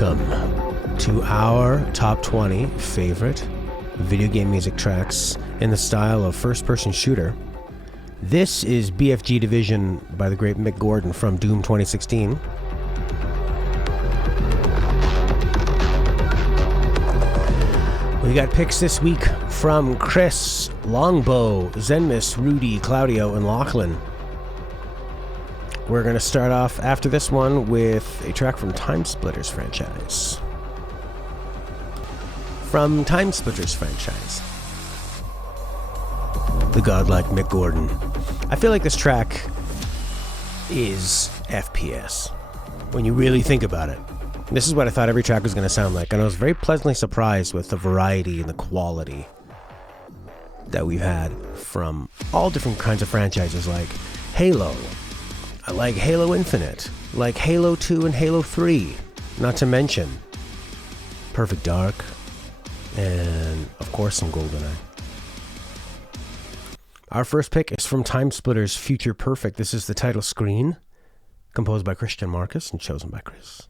Welcome to our top 20 favorite video game music tracks in the style of first-person shooter. This is BFG Division by the great Mick Gordon from Doom 2016. We got picks this week from Kris, Longbow, Xenmas, Rudi, Claudio, and Lachlan. We're going to start off after this one with a track from Timesplitters franchise. From Timesplitters franchise, the godlike Mick Gordon. I feel like this track is FPS when you really think about it. This is what I thought every track was going to sound like, and I was very pleasantly surprised with the variety and the quality that we've had from all different kinds of franchises like Halo. I like Halo Infinite, like Halo 2 and Halo 3, not to mention Perfect Dark, and of course some GoldenEye. Our first pick is from Timesplitters' Future Perfect. This is the title screen, composed by Christian Marcus and chosen by Kris.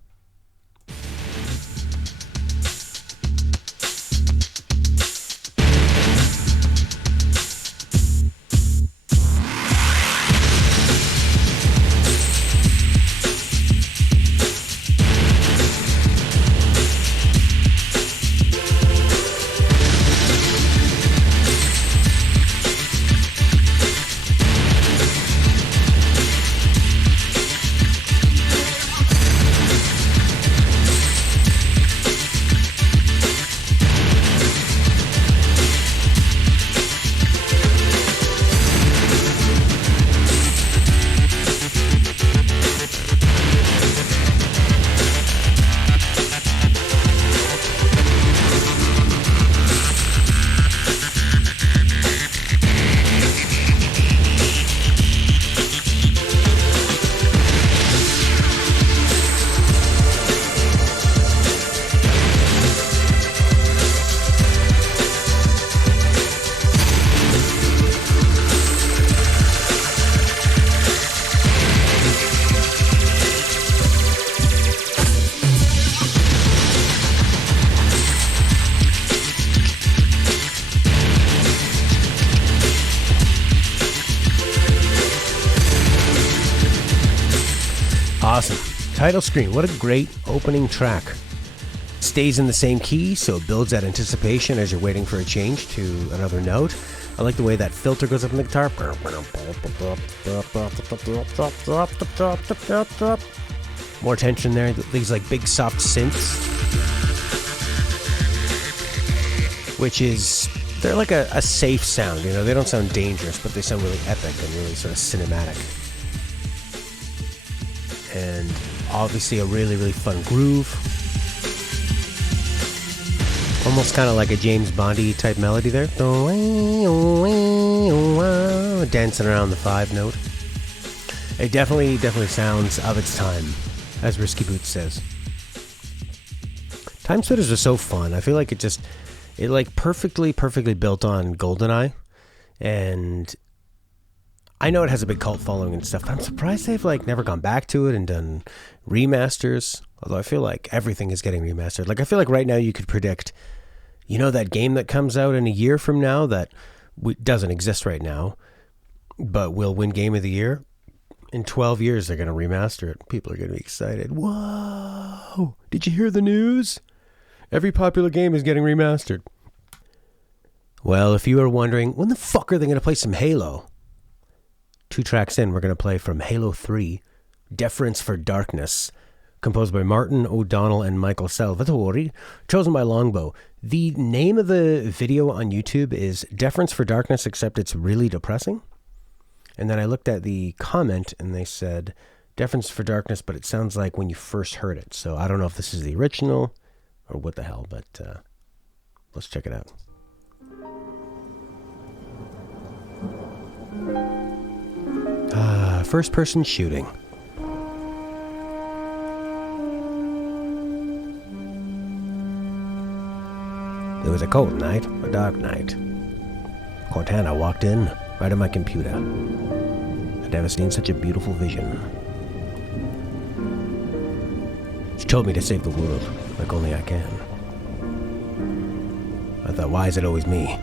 Awesome. Title screen. What a great opening track. Stays in the same key, so it builds that anticipation as you're waiting for a change to another note. I like the way that filter goes up in the guitar. More tension there. These like big soft synths. Which is, they're like a safe sound, you know. They don't sound dangerous, but they sound really epic and really sort of cinematic. And obviously a really, really fun groove. Almost kind of like a James Bondy type melody there. Dancing around the 5 note. It definitely sounds of its time, as Risky Boots says. Timesplitters are so fun. I feel like it like perfectly built on GoldenEye. And I know it has a big cult following and stuff, but I'm surprised they've like never gone back to it and done remasters. Although I feel like everything is getting remastered. Like I feel like right now you could predict, you know, that game that comes out in a year from now that doesn't exist right now, but will win Game of the Year. In 12 years they're going to remaster it. People are going to be excited. Whoa! Did you hear the news? Every popular game is getting remastered. Well, if you are wondering, when the fuck are they going to play some Halo? 2 tracks in, we're going to play from Halo 3, Deference for Darkness, composed by Martin O'Donnell and Michael Salvatori, chosen by Longbow. The name of the video on YouTube is Deference for Darkness, except it's really depressing. And then I looked at the comment, and they said, Deference for Darkness, but it sounds like when you first heard it. So I don't know if this is the original, or what the hell, but let's check it out. First-person shooting. It was a cold night, a dark night. Cortana walked in, right on my computer. I'd never seen such a beautiful vision. She told me to save the world, like only I can. I thought, why is it always me?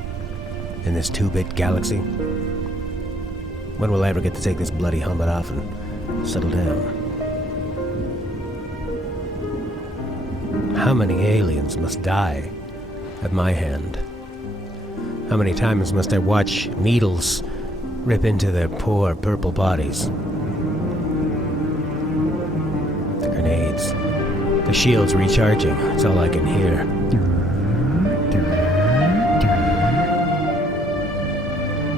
In this 2-bit galaxy? When will I ever get to take this bloody helmet off and settle down? How many aliens must die at my hand? How many times must I watch needles rip into their poor purple bodies? The grenades. The shields recharging. That's all I can hear.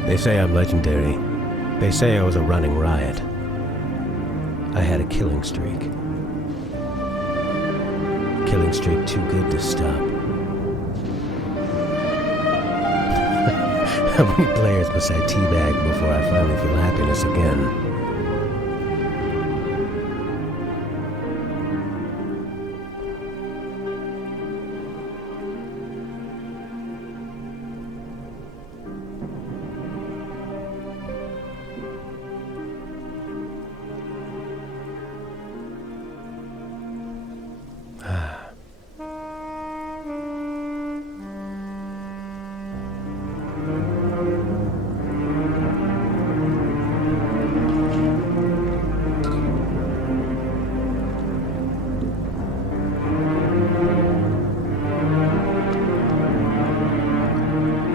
They say I'm legendary. They say I was a running riot. I had a killing streak. Killing streak too good to stop. How many players must I teabag before I finally feel happiness again?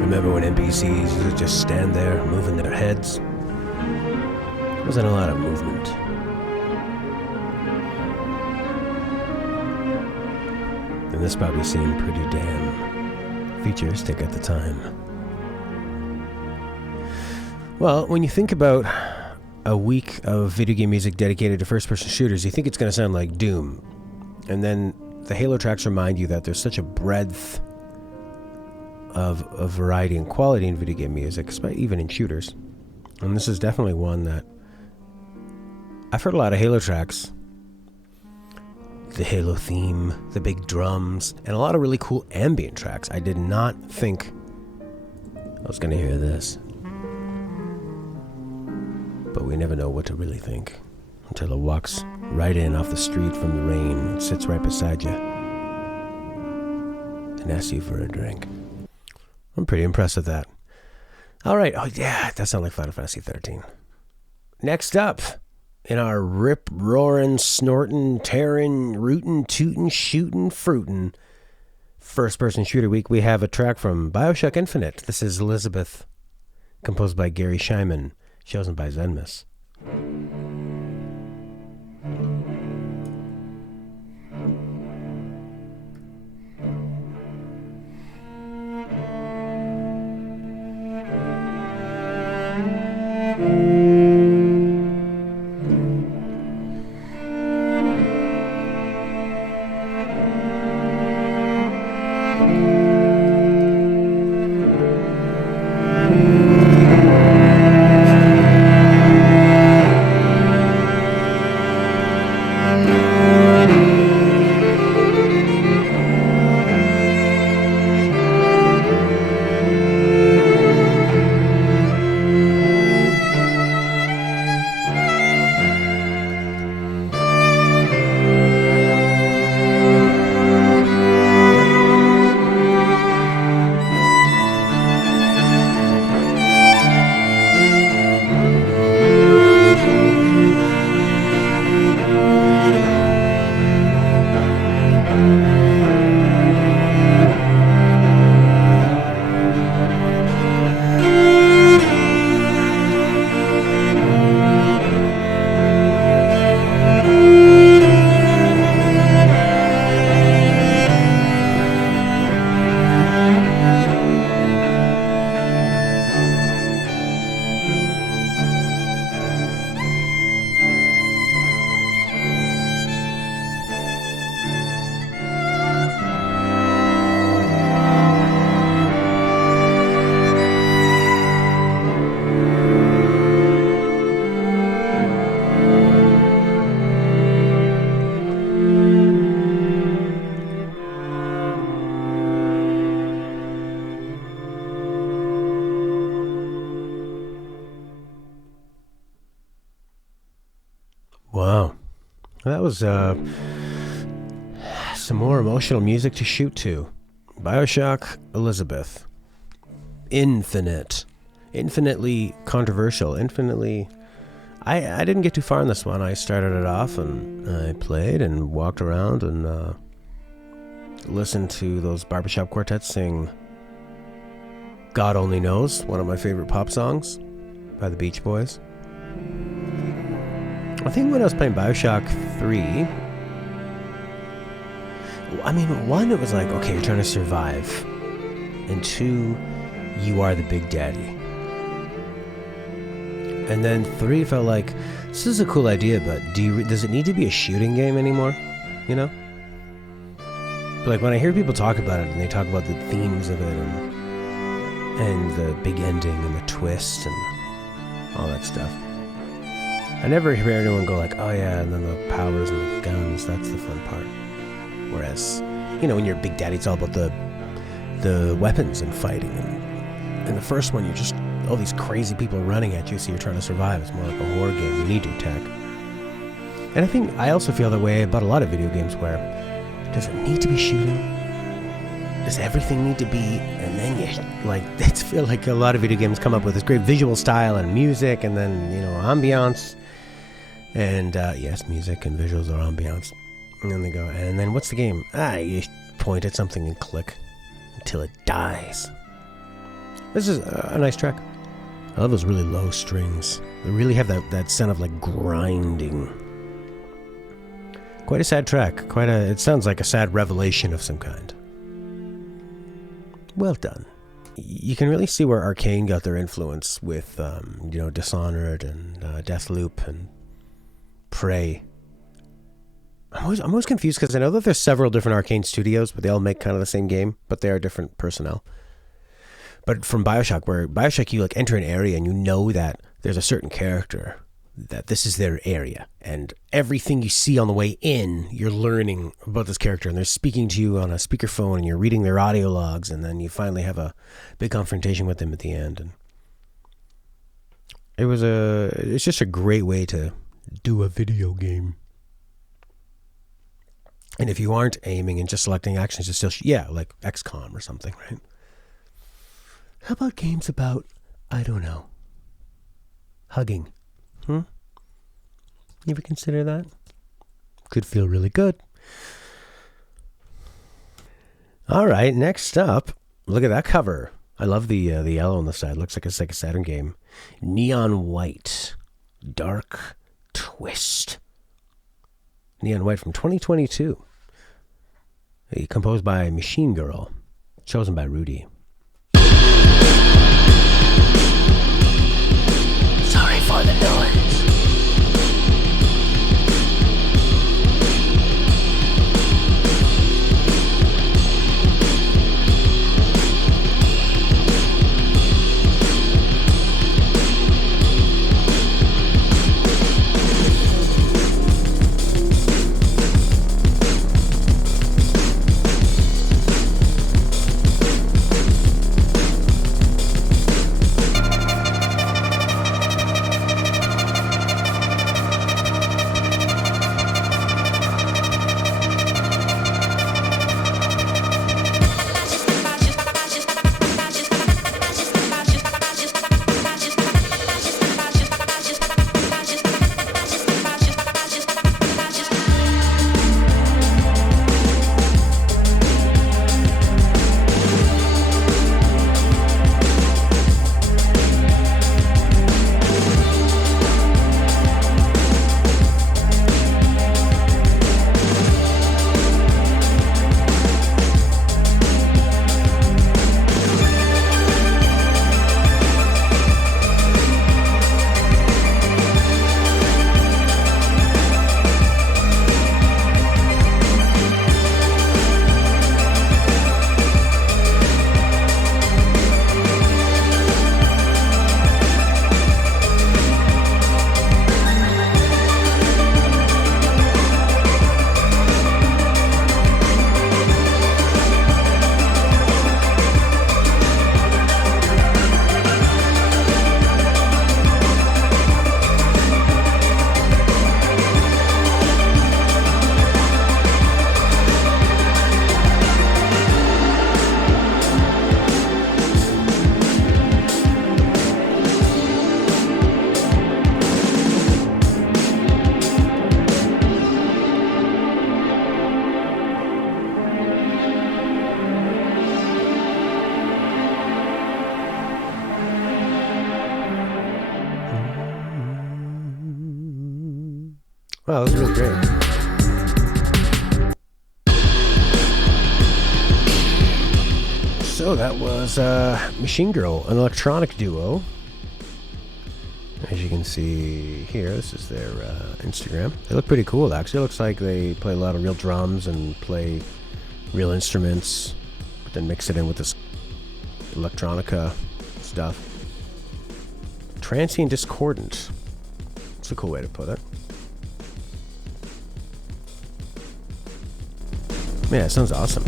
Remember when NPCs used to just stand there, moving their heads? There wasn't a lot of movement. And this probably seemed pretty damn futuristic at the time. Well, when you think about a week of video game music dedicated to first-person shooters, you think it's going to sound like Doom. And then the Halo tracks remind you that there's such a breadth of variety and quality in video game music, even in shooters. And this is definitely one that I've heard a lot of Halo tracks. The Halo theme, the big drums, and a lot of really cool ambient tracks. I did not think I was going to hear this. But we never know what to really think until it walks right in off the street from the rain and sits right beside you and asks you for a drink. I'm pretty impressed with that. All right. Oh, yeah. That sounds like Final Fantasy 13. Next up, in our rip-roaring, snorting, tearing, rootin', tootin', shootin', fruitin' first-person shooter week, we have a track from Bioshock Infinite. This is Elizabeth, composed by Garry Schyman, chosen by xenmas. Wow. That was some more emotional music to shoot to. Bioshock Elizabeth. Infinitely controversial. Infinitely... I didn't get too far in this one. I started it off and I played and walked around and listened to those barbershop quartets sing God Only Knows, one of my favorite pop songs by the Beach Boys. I think when I was playing Bioshock 3, I mean, 1, it was like, okay, you're trying to survive. And 2, you are the big daddy. And then 3 felt like, this is a cool idea, but does it need to be a shooting game anymore? You know? But like when I hear people talk about it and they talk about the themes of it and the big ending and the twist and all that stuff, I never hear anyone go like, oh yeah, and then the powers and the guns, that's the fun part. Whereas, you know, when you're a big daddy, it's all about the weapons and fighting. And in the first one, you're just all these crazy people running at you, so you're trying to survive. It's more like a war game. You need to attack. And I think I also feel that way about a lot of video games where, does it need to be shooting? Does everything need to be? And then you, like, I feel like a lot of video games come up with this great visual style and music and then, you know, ambiance. And, yes, music and visuals are ambiance. And then they go, and then what's the game? You point at something and click until it dies. This is a nice track. I love those really low strings. They really have that sound of like grinding. Quite a sad track. It sounds like a sad revelation of some kind. Well done. You can really see where Arcane got their influence with, you know, Dishonored and Deathloop and Prey. I'm always confused because I know that there's several different Arcane studios, but they all make kind of the same game, but they are different personnel. But from Bioshock, you like enter an area and you know that there's a certain character, that this is their area. And everything you see on the way in, you're learning about this character. And they're speaking to you on a speakerphone and you're reading their audio logs. And then you finally have a big confrontation with them at the end. And it's just a great way to do a video game. And if you aren't aiming and just selecting actions, it's still, like XCOM or something, right? How about games about, I don't know, hugging? You ever consider that? Could feel really good. All right, next up, look at that cover. I love the yellow on the side. Looks like it's like a Saturn game. Neon White. Dark Twist. Neon White from 2022. Composed by Machine Girl. Chosen by Rudi. Sorry for the noise. Wow, that was really great. So that was Machine Girl, an electronic duo. As you can see here, this is their Instagram. They look pretty cool, actually. It looks like they play a lot of real drums and play real instruments, but then mix it in with this electronica stuff. Transient discordant. That's a cool way to put it. Yeah, it sounds awesome.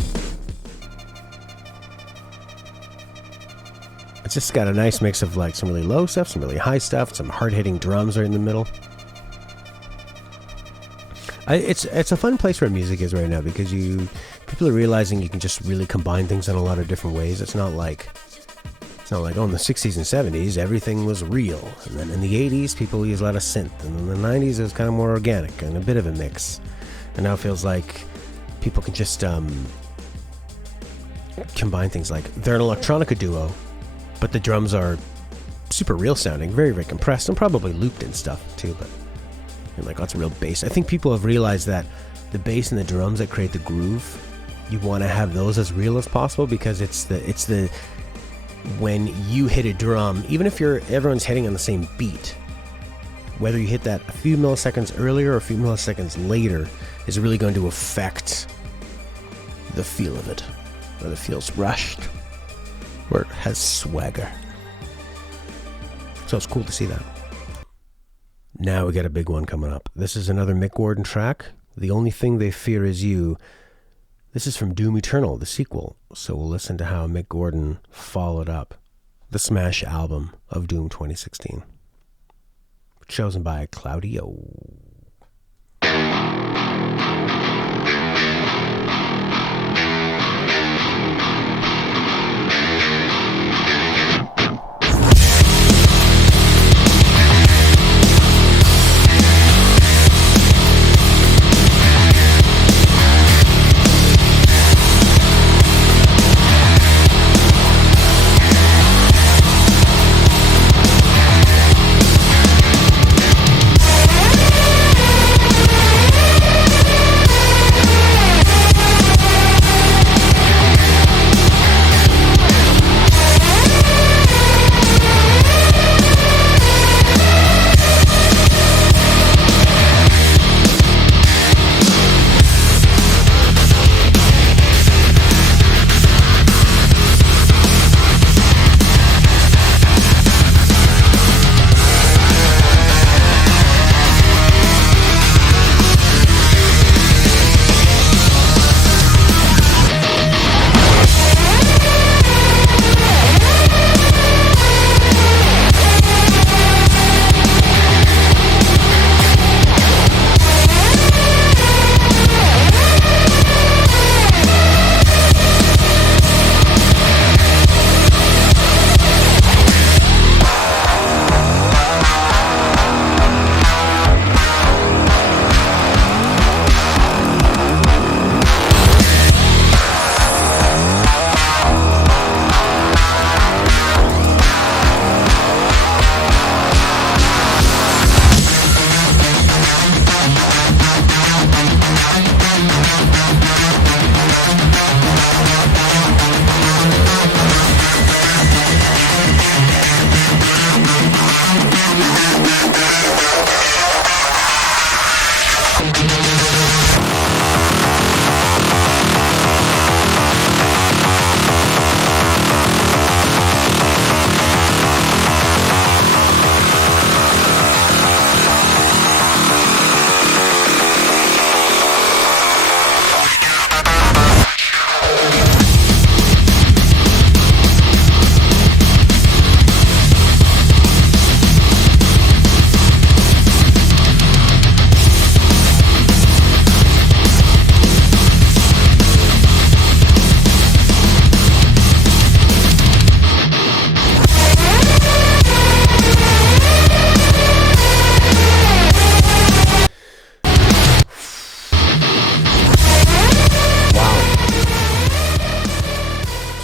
It's just got a nice mix of like some really low stuff, some really high stuff, some hard-hitting drums right in the middle. It's a fun place where music is right now because people are realizing you can just really combine things in a lot of different ways. It's not like oh, in the 60s and 70s everything was real, and then in the 80s people used a lot of synth, and in the 90s it was kind of more organic and a bit of a mix. And now it feels like people can just combine things. Like they're an electronica duo, but the drums are super real sounding, very, very compressed, and probably looped and stuff too, but and like lots of real bass. I think people have realized that the bass and the drums that create the groove, you want to have those as real as possible, because it's the when you hit a drum, even if everyone's hitting on the same beat, whether you hit that a few milliseconds earlier or a few milliseconds later is really going to affect the feel of it, whether it feels rushed or it has swagger. So it's cool to see that. Now we got a big one coming up. This is another Mick Gordon track. The Only Thing They Fear Is You. This is from Doom Eternal, the sequel. So we'll listen to how Mick Gordon followed up the smash album of Doom 2016. Chosen by Claudio.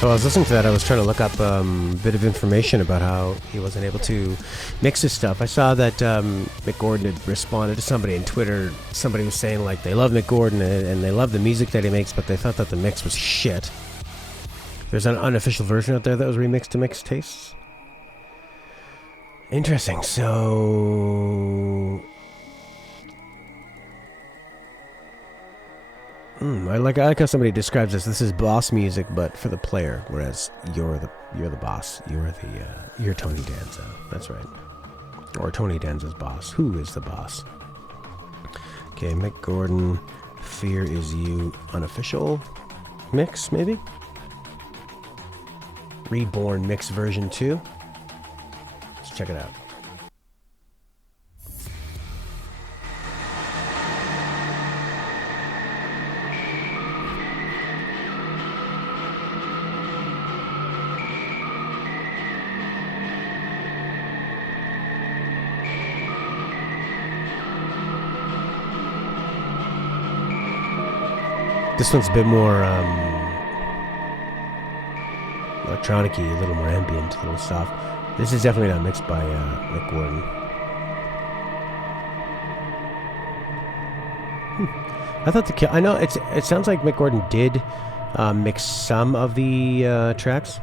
So I was listening to that. I was trying to look up a bit of information about how he wasn't able to mix his stuff. I saw that Mick Gordon had responded to somebody on Twitter. Somebody was saying like they love Mick Gordon and they love the music that he makes, but they thought that the mix was shit. There's an unofficial version out there that was remixed to Mick's tastes. Interesting. So I like how somebody describes this is boss music, but for the player, whereas you're the boss. You're Tony Danza. That's right. Or Tony Danza's boss. Who is the boss? Okay, Mick Gordon, Fear Is You, unofficial mix, maybe? Reborn mix version 2. Let's check it out. This one's a bit more electronic-y, a little more ambient, a little soft. This is definitely not mixed by Mick Gordon. I thought I know it sounds like Mick Gordon did mix some of the tracks.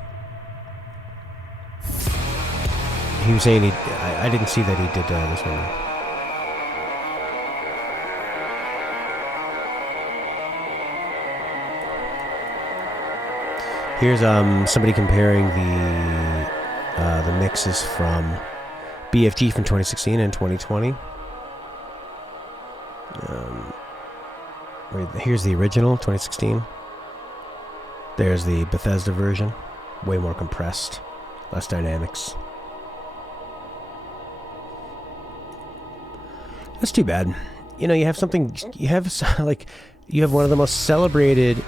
He was saying I didn't see that he did this one. Here's somebody comparing the mixes from BFG from 2016 and 2020. Here's the original 2016. There's the Bethesda version, way more compressed, less dynamics. That's too bad. You know, you have one of the most celebrated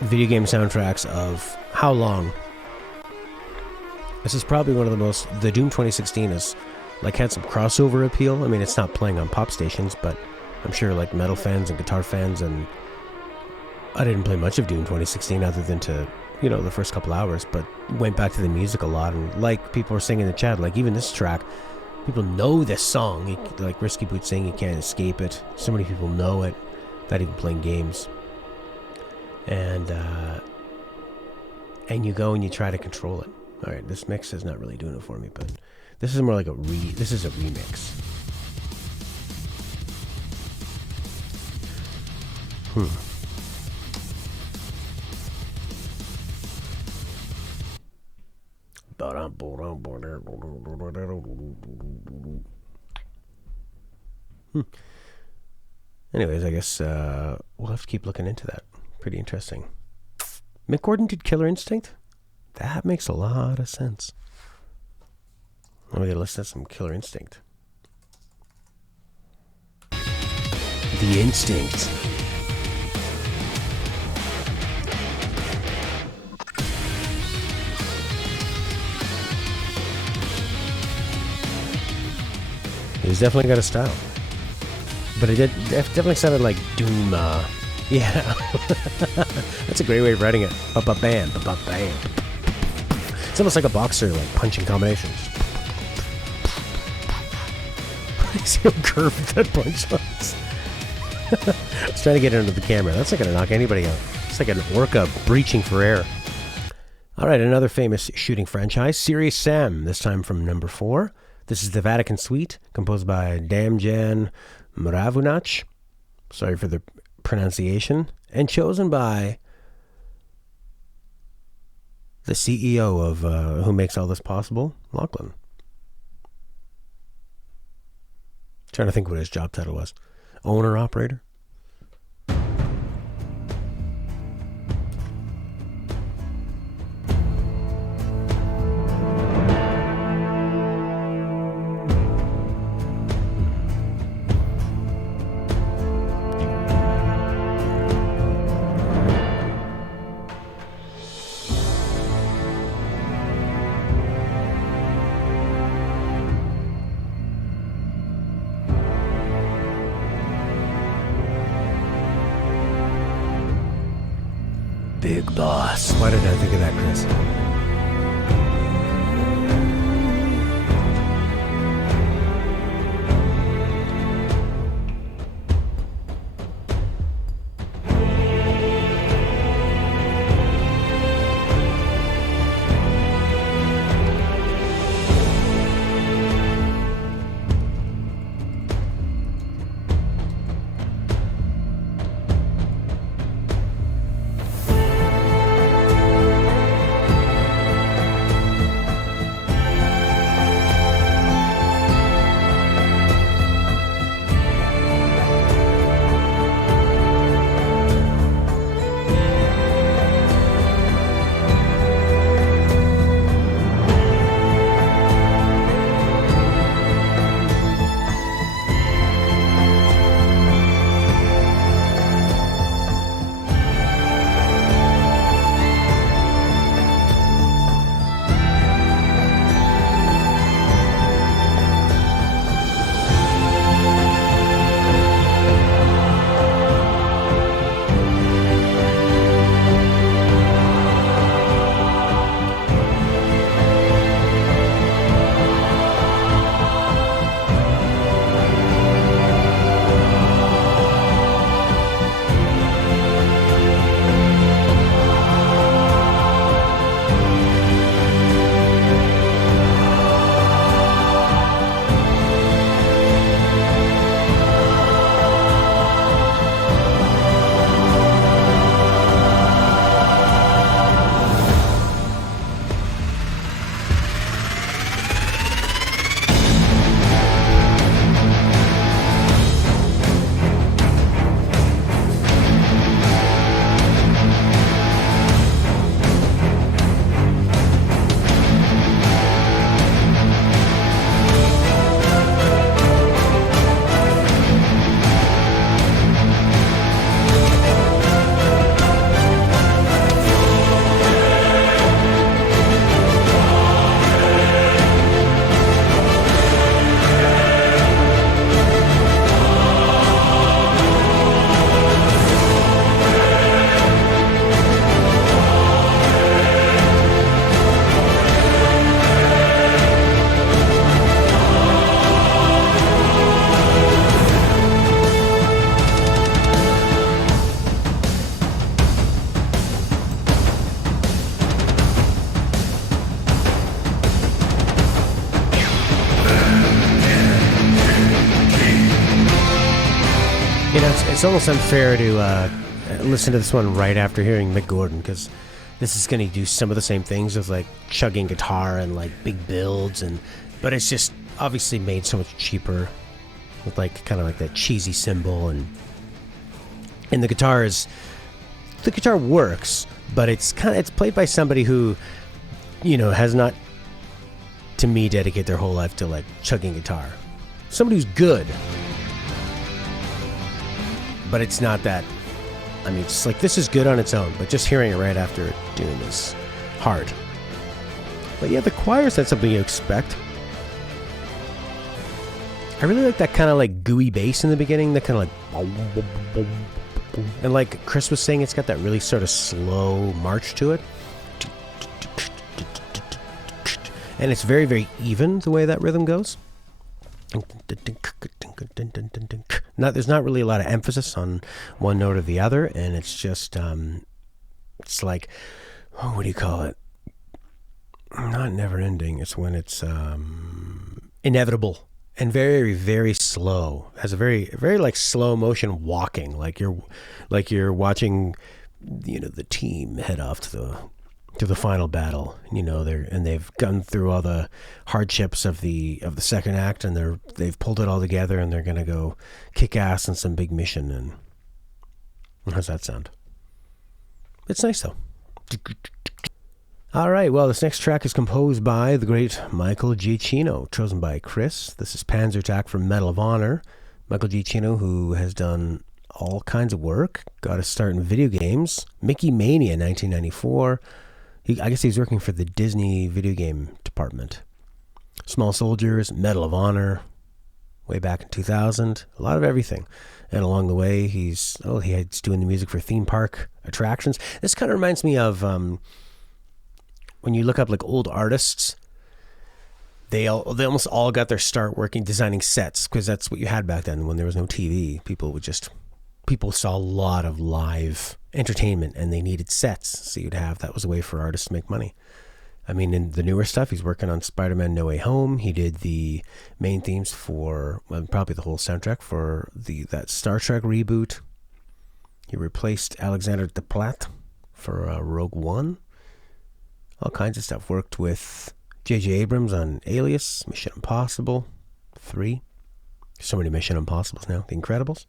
video game soundtracks of how long? This is probably one of the Doom 2016 has had some crossover appeal. I mean, it's not playing on pop stations, but I'm sure like metal fans and guitar fans, and I didn't play much of Doom 2016 other than to, the first couple hours, but went back to the music a lot, and like people were saying in the chat, like even this track, people know this song, like Risky Boots saying you can't escape it. So many people know it, not even playing games. And you go and you try to control it. All right, this mix is not really doing it for me, but this is more like this is a remix. Anyways, I guess we'll have to keep looking into that. Pretty interesting. Mick Gordon did Killer Instinct? That makes a lot of sense. Oh, we gotta listen to some Killer Instinct. The Instinct. He's definitely got a style. But it definitely sounded like Doom, yeah. That's a great way of writing it. Ba-ba-bam, ba-ba-bam. It's almost like a boxer, like punching combinations. See how curved that punch was? I was trying to get it under the camera. That's not going to knock anybody out. It's like an orca breaching for air. Alright, another famous shooting franchise, Serious Sam, this time from number 4. This is the Vatican Suite, composed by Damjan Mravunac. Sorry for the pronunciation. And chosen by the CEO of who makes all this possible, Lachlan. Trying to think what his job title was. Owner, operator? Big boss. Why did I think of that, Chris? You know, it's almost unfair to listen to this one right after hearing Mick Gordon, because this is going to do some of the same things with like chugging guitar and like big builds, but it's just obviously made so much cheaper with like kind of like that cheesy cymbal, and the guitar works, but it's played by somebody who, you know, has not, to me, dedicate their whole life to like chugging guitar. Somebody who's good, but it's not that. I mean, it's like this is good on its own, but just hearing it right after doing is hard. But yeah, the choir's not something you expect. I really like that kind of like gooey bass in the beginning, that kind of like, and like Chris was saying, it's got that really sort of slow march to it. And it's very, very even the way that rhythm goes. There's not really a lot of emphasis on one note or the other, and it's just it's like, oh, what do you call it? Not never ending. It's when it's inevitable and very, very slow. Has a very, very like slow motion walking, like you're watching, you know, the team head off to the final battle. You know, they've gone through all the hardships of the second act, and they've pulled it all together, and they're gonna go kick ass in some big mission. And how's that sound? It's nice though. All right, well, this next track is composed by the great Michael Giacchino, chosen by Chris. This is Panzer Attack from Medal of Honor. Michael Giacchino, who has done all kinds of work, got his start in video games. Mickey Mania, 1994. I guess he was working for the Disney video game department. Small Soldiers, Medal of Honor, way back in 2000. A lot of everything. And along the way, he's doing the music for theme park attractions. This kind of reminds me of when you look up like old artists. They almost all got their start designing sets, because that's what you had back then when there was no TV. People saw a lot of live entertainment and they needed sets. So that was a way for artists to make money. I mean, in the newer stuff, he's working on Spider-Man No Way Home. He did the main themes for, probably the whole soundtrack for that Star Trek reboot. He replaced Alexander Desplat for Rogue One. All kinds of stuff. Worked with J.J. Abrams on Alias, Mission Impossible 3. So many Mission Impossibles now. The Incredibles.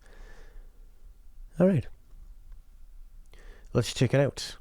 All right. Let's check it out.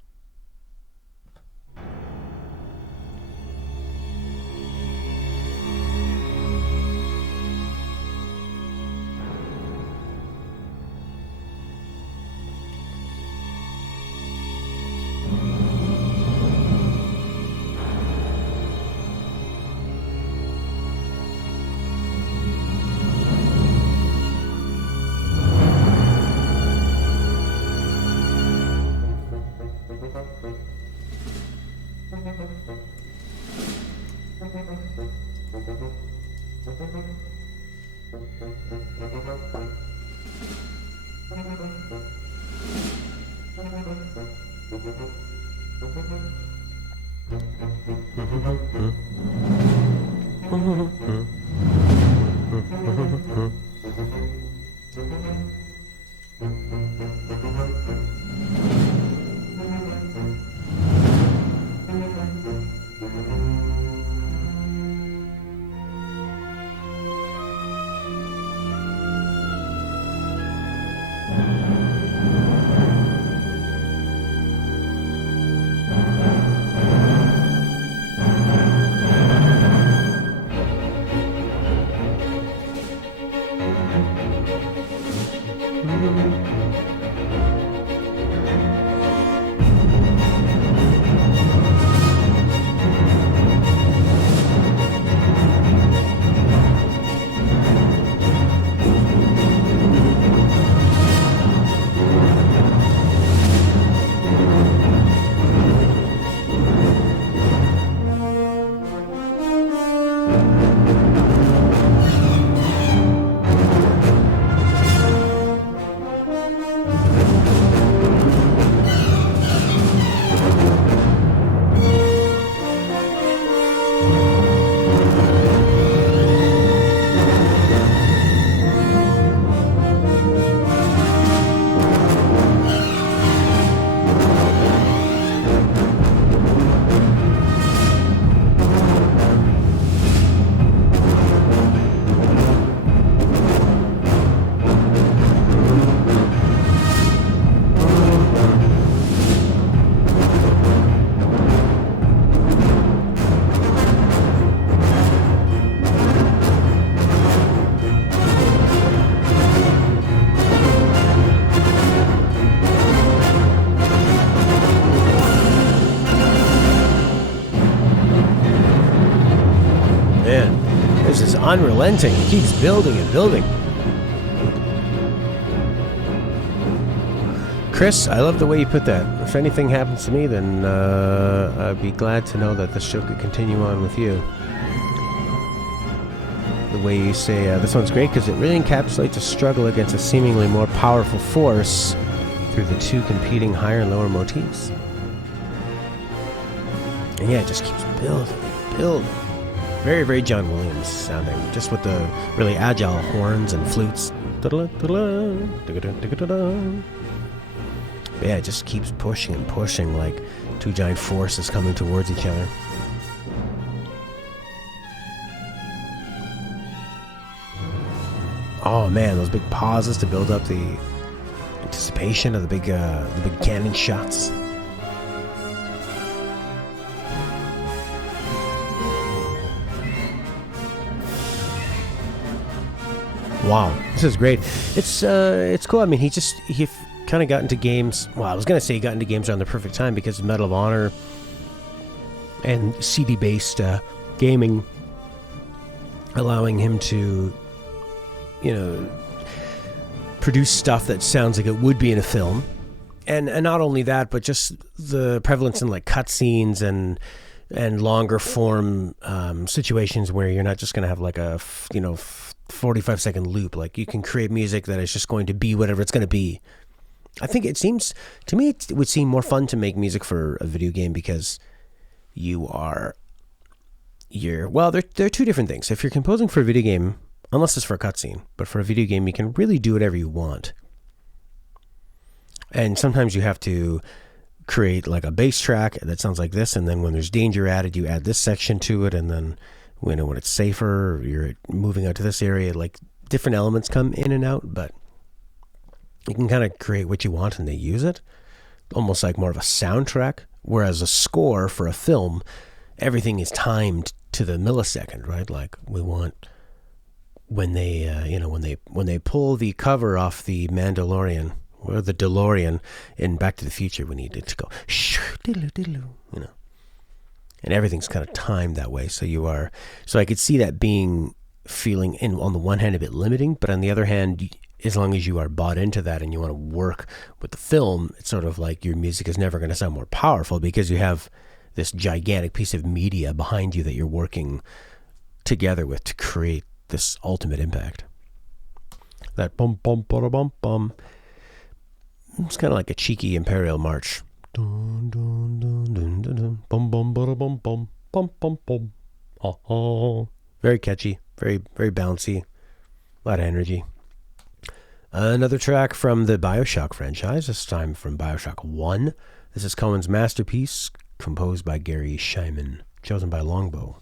Unrelenting. He keeps building and building. Kris, I love the way you put that. If anything happens to me, then I'd be glad to know that this show could continue on with you. The way you say, this one's great because it really encapsulates a struggle against a seemingly more powerful force through the two competing higher and lower motifs. And yeah, it just keeps building and building. Very, very John Williams sounding, just with the really agile horns and flutes. But yeah, it just keeps pushing and pushing like two giant forces coming towards each other. Oh man, those big pauses to build up the anticipation of the big cannon shots. Wow, this is great. It's cool. I mean, he kind of got into games. Well, I was gonna say he got into games around the perfect time because of Medal of Honor and CD-based gaming, allowing him to, produce stuff that sounds like it would be in a film. And not only that, but just the prevalence in like cutscenes and longer form situations where you're not just going to have like a 45-second loop. Like you can create music that is just going to be whatever it's going to be. I think it seems to me it would seem more fun to make music for a video game because there are two different things. If you're composing for a video game, unless it's for a cutscene, but for a video game you can really do whatever you want. And sometimes you have to create like a bass track that sounds like this, and then when there's danger added, you add this section to it, and then when it's safer, you're moving out to this area. Like different elements come in and out, but you can kind of create what you want and they use it. Almost like more of a soundtrack, whereas a score for a film, everything is timed to the millisecond, right? Like we want when they pull the cover off the Mandalorian or the DeLorean in Back to the Future, we need it to go and everything's kind of timed that way. So I could see that being feeling on the one hand a bit limiting, but on the other hand, as long as you are bought into that and you want to work with the film, it's sort of like your music is never going to sound more powerful because you have this gigantic piece of media behind you that you're working together with to create this ultimate impact. That bum bum bum bum bum. It's kind of like a cheeky imperial march. Dun, dun, dun, dun, dun, dun. Bum bum bum bum bum bum bum bum. Oh, oh. Very catchy, very very bouncy, a lot of energy. Another track from the Bioshock franchise, this time from Bioshock 1. This is Cohen's masterpiece, composed by Garry Schyman, chosen by Longbow.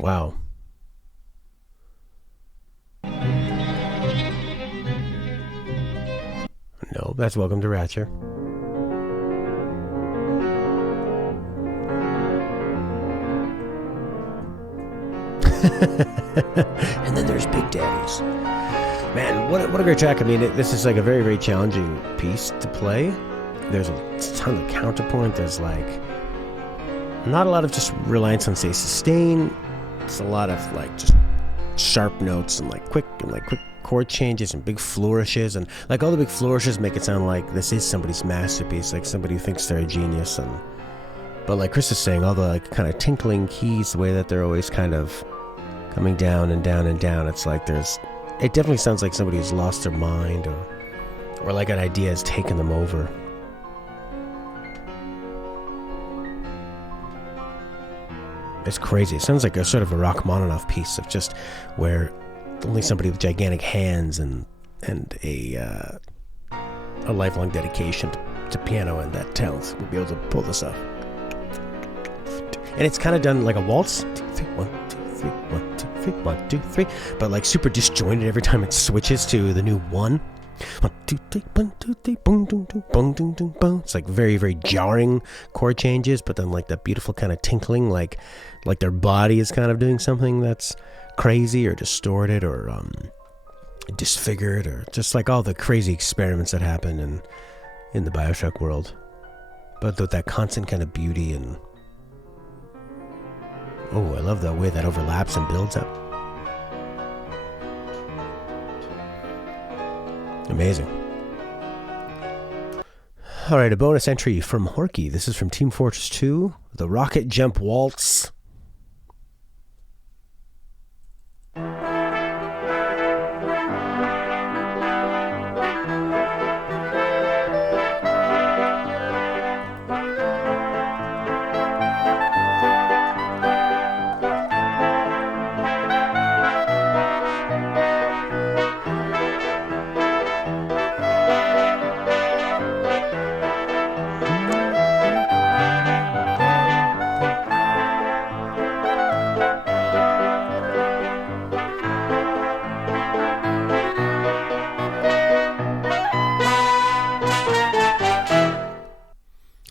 Wow. No, that's Welcome to Rapture. And then there's Big Daddies. Man, what a great track. I mean, this is like a very, very challenging piece to play. There's a ton of counterpoint. There's like not a lot of just reliance on, say, sustain. It's a lot of like just sharp notes and like quick chord changes and big flourishes, and like all the big flourishes make it sound like this is somebody's masterpiece, like somebody who thinks they're a genius. And but like Kris is saying, all the like kind of tinkling keys, the way that they're always kind of coming down and down and down, it's like it definitely sounds like somebody who's lost their mind, or like an idea has taken them over. It's crazy. It sounds like a sort of a Rachmaninoff piece of just where only somebody with gigantic hands and a lifelong dedication to piano and that talent would be able to pull this off. And it's kind of done like a waltz. 2, 3, 1, 2, 3, 1, 2, 3, 1, 2, 3, but like super disjointed every time it switches to the new 1. 1, 2, 3, 1, 2, 3, boom, boom, boom, boom, boom, boom, boom. It's like very, very jarring chord changes, but then like that beautiful kind of tinkling, like their body is kind of doing something that's crazy or distorted or disfigured, or just like all the crazy experiments that happen in the Bioshock world, but with that constant kind of beauty. And oh, I love the way that overlaps and builds up. Amazing. Alright, a bonus entry from Horky. This is from Team Fortress 2, the Rocket Jump Waltz.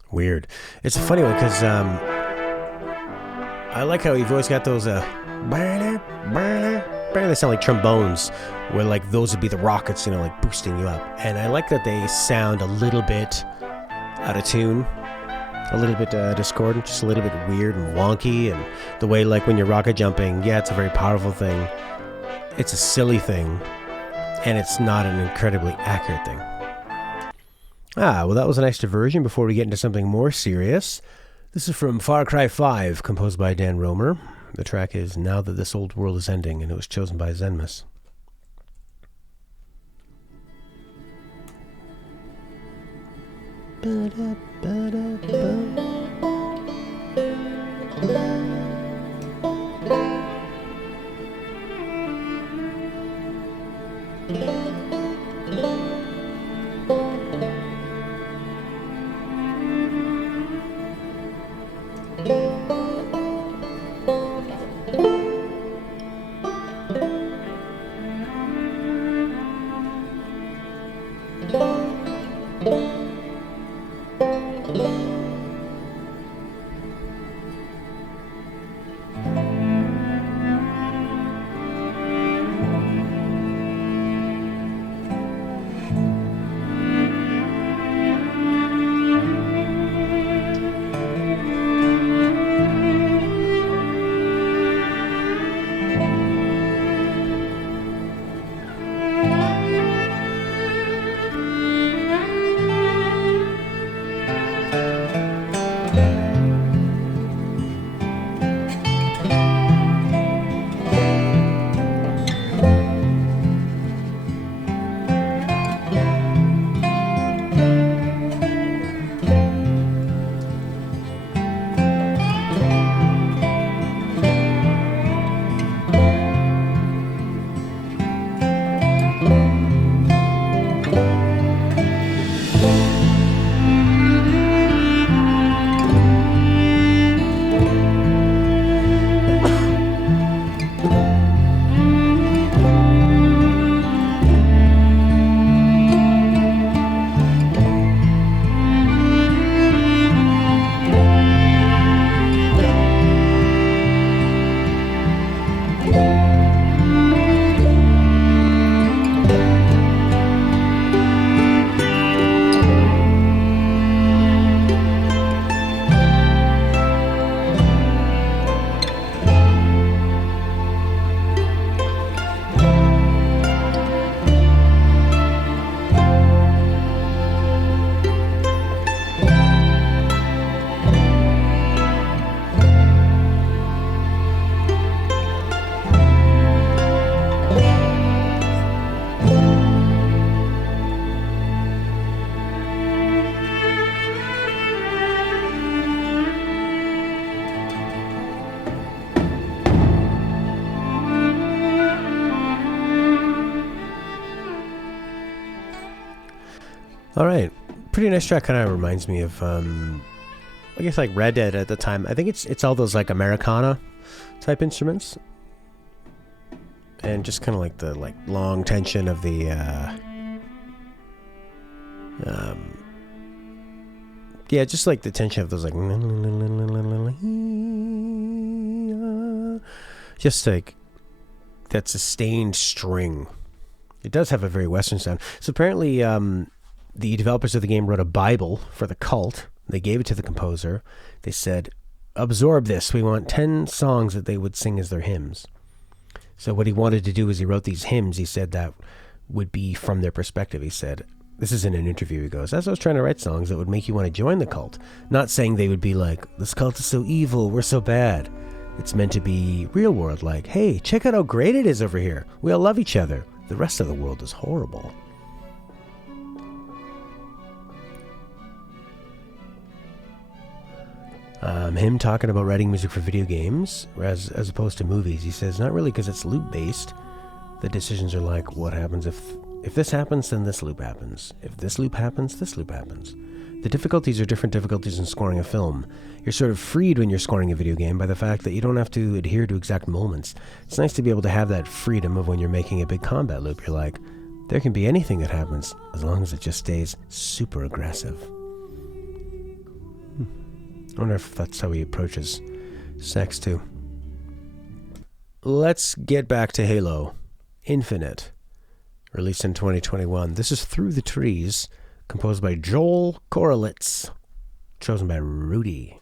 Weird. It's a funny one because I like how you've always got those they sound like trombones, where like those would be the rockets, like boosting you up. And I like that they sound a little bit out of tune, a little bit discordant, just a little bit weird and wonky. And the way like when you're rocket jumping, yeah, it's a very powerful thing. It's a silly thing, and it's not an incredibly accurate thing. Well, that was a nice diversion before we get into something more serious. This is from Far Cry 5, composed by Dan Romer. The track is Now That This Old World Is Ending, and it was chosen by xenmas. All right, pretty nice track. Kind of reminds me of, I guess like Red Dead at the time. I think it's all those like Americana type instruments, and just kind of like the long tension of the, yeah, just like the tension of those like, just like that sustained string. It does have a very Western sound. So apparently, the developers of the game wrote a Bible for the cult. They gave it to the composer. They said, absorb this. We want 10 songs that they would sing as their hymns. So what he wanted to do is he wrote these hymns. He said that would be from their perspective. He said, this is in an interview. He goes, as I was trying to write songs that would make you want to join the cult. Not saying they would be like, this cult is so evil, we're so bad. It's meant to be real world, like, hey, check out how great it is over here. We all love each other. The rest of the world is horrible. Him talking about writing music for video games as opposed to movies. He says, not really, because it's loop-based. The decisions are like, what happens if this happens, then this loop happens. If this loop happens, this loop happens. The difficulties are different difficulties in scoring a film. You're sort of freed when you're scoring a video game by the fact that you don't have to adhere to exact moments. It's nice to be able to have that freedom of when you're making a big combat loop. You're like, there can be anything that happens as long as it just stays super aggressive. I wonder if that's how he approaches sex too. Let's get back to Halo Infinite, released in 2021. This is Through the Trees, composed by Joel Corelitz, chosen by Rudi.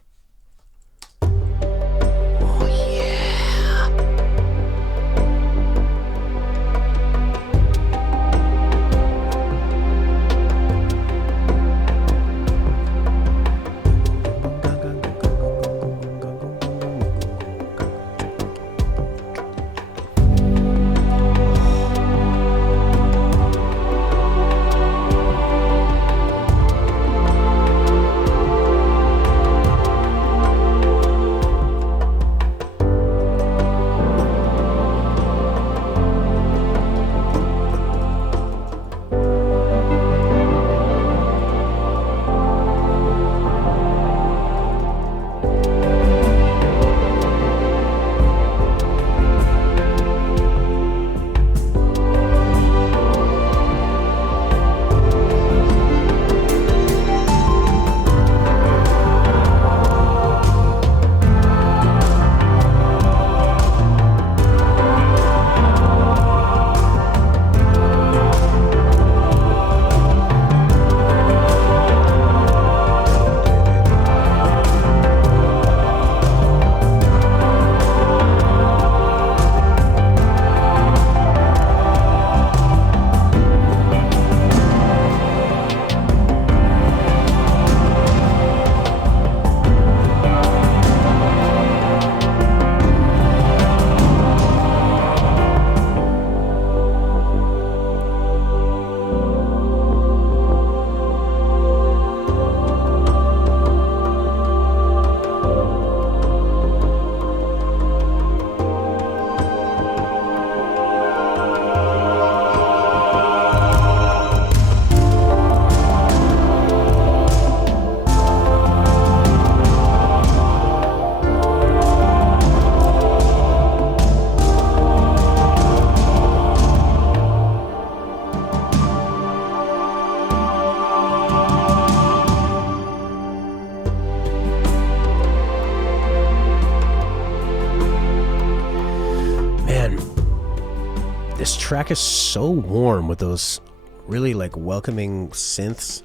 Track is so warm with those really like welcoming synths.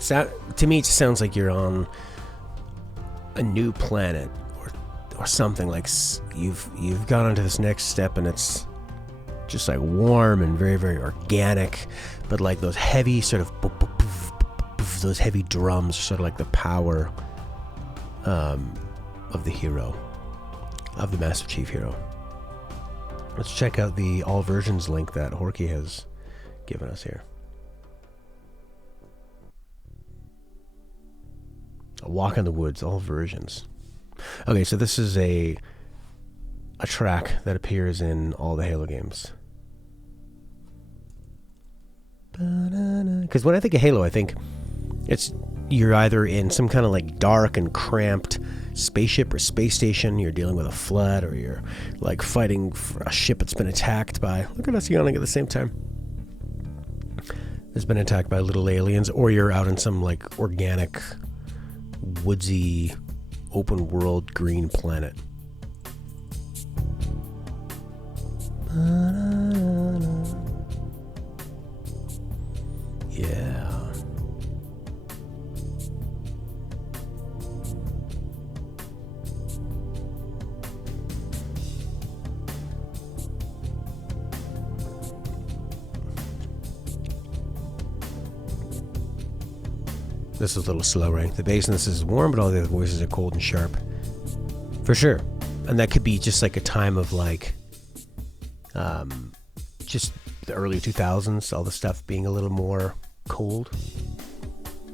To me, it just sounds like you're on a new planet or something. Like you've gone onto this next step, and it's just like warm and very, very organic. But like those heavy sort of those heavy drums are sort of like the power of the hero, of the Master Chief hero. Let's check out the all versions link that Horky has given us here. A Walk in the Woods, all versions. Okay, so this is a track that appears in all the Halo games. Because when I think of Halo, I think you're either in some kind of like dark and cramped spaceship or space station, you're dealing with a flood, or you're like fighting for a ship that's been attacked by, look at us yawning at the same time, it's been attacked by little aliens, or you're out in some like organic, woodsy, open world green planet. Yeah. This is a little slow, right? The bass in this is warm, but all the other voices are cold and sharp. For sure. And that could be just like a time of like, just the early 2000s, all the stuff being a little more cold.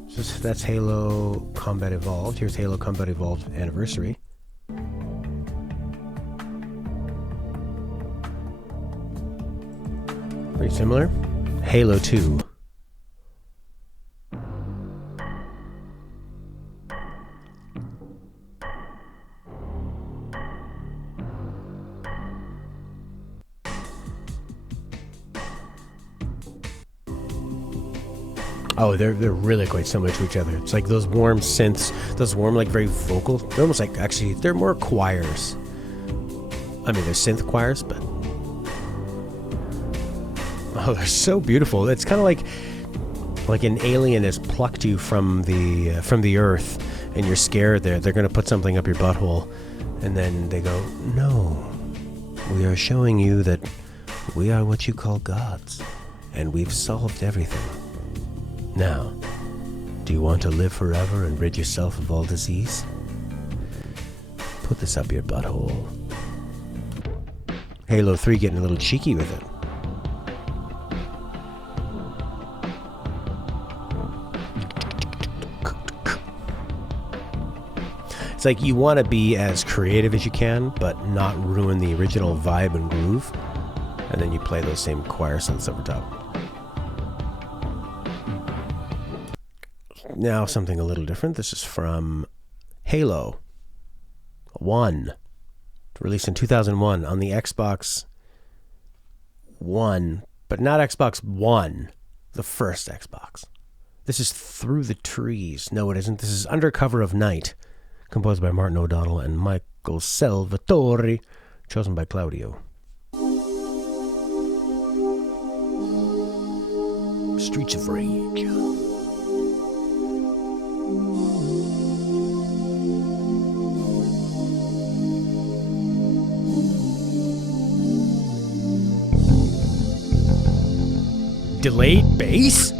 So that's Halo Combat Evolved. Here's Halo Combat Evolved Anniversary. Pretty similar. Halo 2. Oh, they're really quite similar to each other. It's like those warm synths, those warm, like very vocal. They're almost like, actually, they're more choirs. I mean, they're synth choirs, but oh, they're so beautiful. It's kind of like an alien has plucked you from the earth, and you're scared. They're gonna put something up your butthole, and then they go, "No, we are showing you that we are what you call gods, and we've solved everything. Now, do you want to live forever and rid yourself of all disease? Put this up your butthole." Halo 3 getting a little cheeky with it. It's like you want to be as creative as you can, but not ruin the original vibe and groove. And then you play those same choir synths over top. Now something a little different. This is from Halo 1, released in 2001 on the Xbox One, but not Xbox One, the first Xbox. This is Through the Trees. No, it isn't. This is Under Cover of Night, composed by Martin O'Donnell and Michael Salvatori, chosen by Claudio. Streets of Rage. Delayed bass?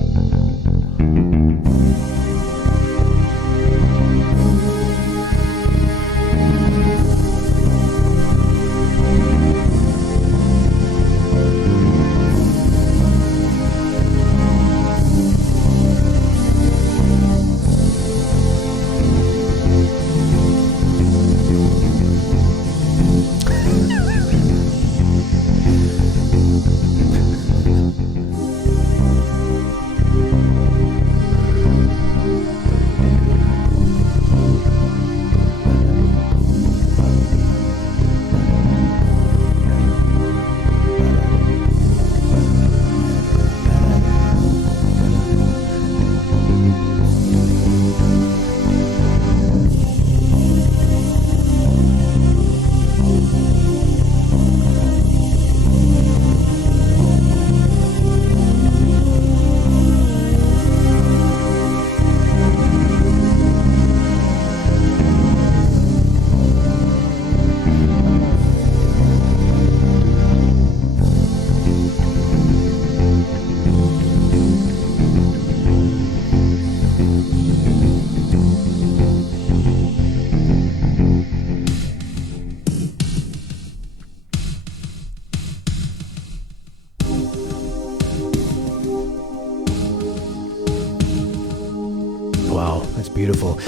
Beautiful.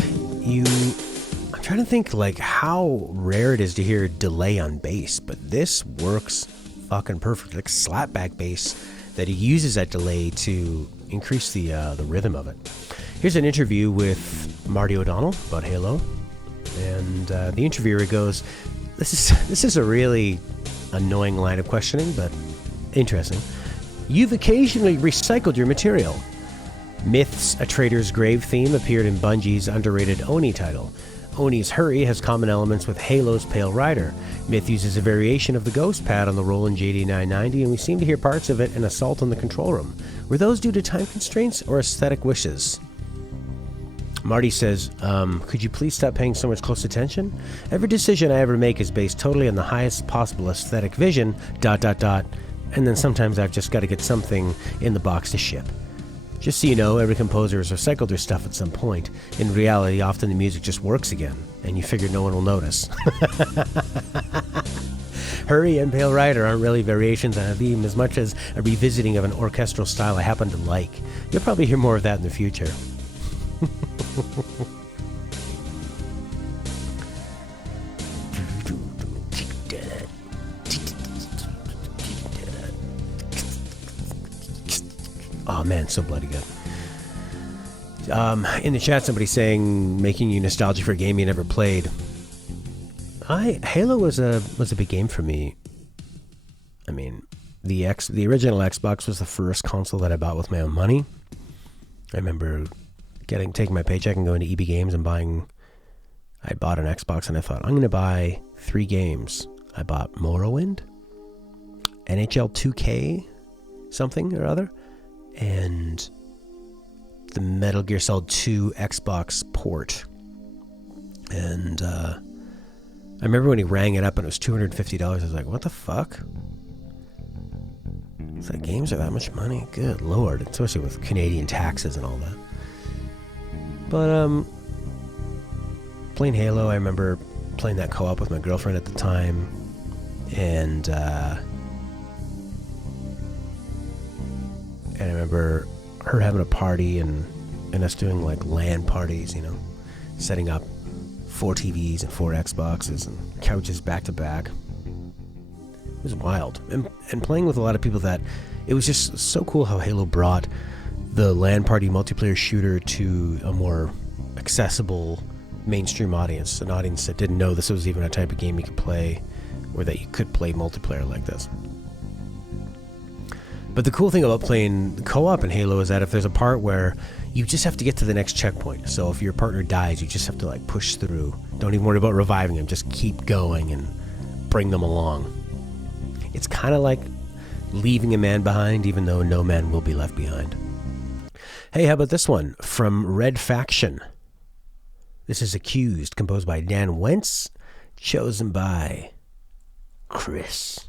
I'm trying to think like how rare it is to hear delay on bass, but this works fucking perfect. Like slapback bass that he uses that delay to increase the rhythm of it. Here's an interview with Marty O'Donnell about Halo, and the interviewer goes, "This is a really annoying line of questioning, but interesting. You've occasionally recycled your material. Myth's A Traitor's Grave theme appeared in Bungie's underrated Oni title. Oni's Hurry has common elements with Halo's Pale Rider. Myth uses a variation of the Ghost Pad on the Roland JD990, and we seem to hear parts of it in Assault on the Control Room. Were those due to time constraints or aesthetic wishes?" Marty says, "Could you please stop paying so much close attention? Every decision I ever make is based totally on the highest possible aesthetic vision, ... and then sometimes I've just got to get something in the box to ship. Just so you know, every composer has recycled their stuff at some point. In reality, often the music just works again, and you figure no one will notice." Hurry and Pale Rider aren't really variations on a theme as much as a revisiting of an orchestral style I happen to like. You'll probably hear more of that in the future. Oh man, so bloody good. In the chat, somebody saying making you nostalgic for a game you never played. Halo was a big game for me. I mean, the original Xbox was the first console that I bought with my own money. I remember taking my paycheck and going to EB Games and I bought an Xbox, and I thought, I'm going to buy 3 games. I bought Morrowind, NHL 2K, something or other, and the Metal Gear Solid 2 Xbox port. And I remember when he rang it up and it was $250. I was like, what the fuck? It's like, games are that much money? Good lord, especially with Canadian taxes and all that. But playing Halo, I remember playing that co-op with my girlfriend at the time, and I remember her having a party and us doing like LAN parties, you know, setting up 4 TVs and 4 Xboxes and couches back to back. It was wild, and playing with a lot of people that it was just so cool how Halo brought the LAN party multiplayer shooter to a more accessible mainstream audience, an audience that didn't know this was even a type of game you could play, or that you could play multiplayer like this. But the cool thing about playing co-op in Halo is that if there's a part where you just have to get to the next checkpoint, so if your partner dies, you just have to like push through. Don't even worry about reviving them, just keep going and bring them along. It's kind of like leaving a man behind, even though no man will be left behind. Hey, how about this one from Red Faction? This is Accused, composed by Dan Wentz, chosen by Kris.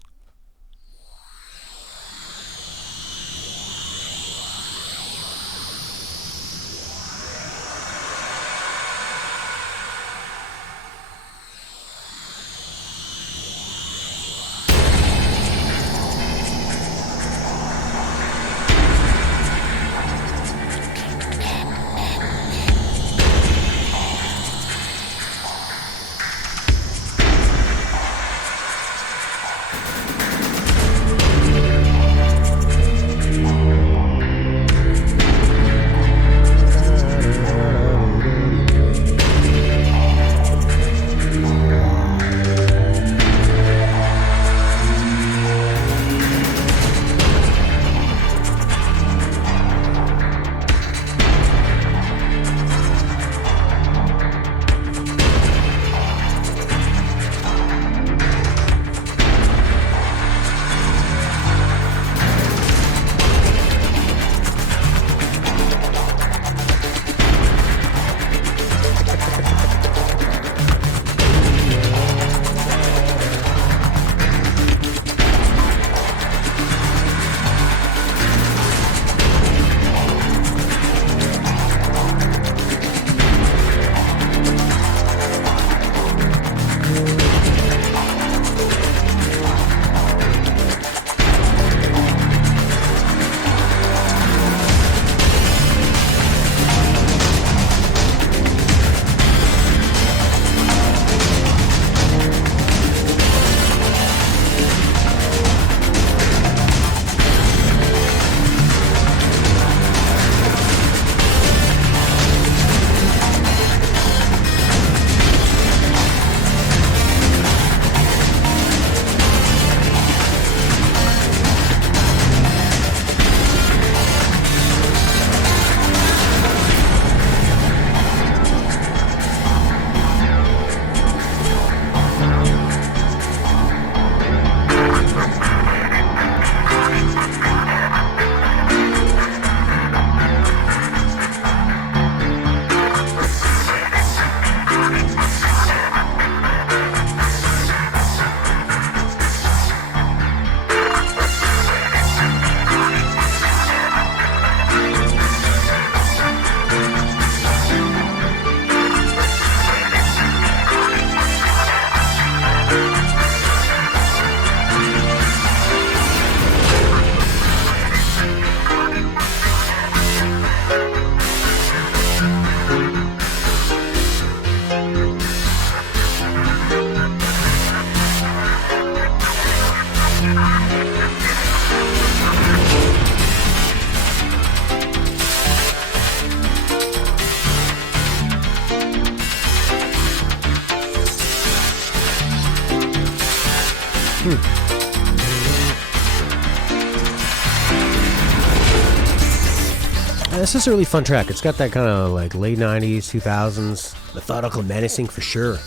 This is a really fun track. It's got that kind of like late 90s, 2000s, methodical menacing for sure.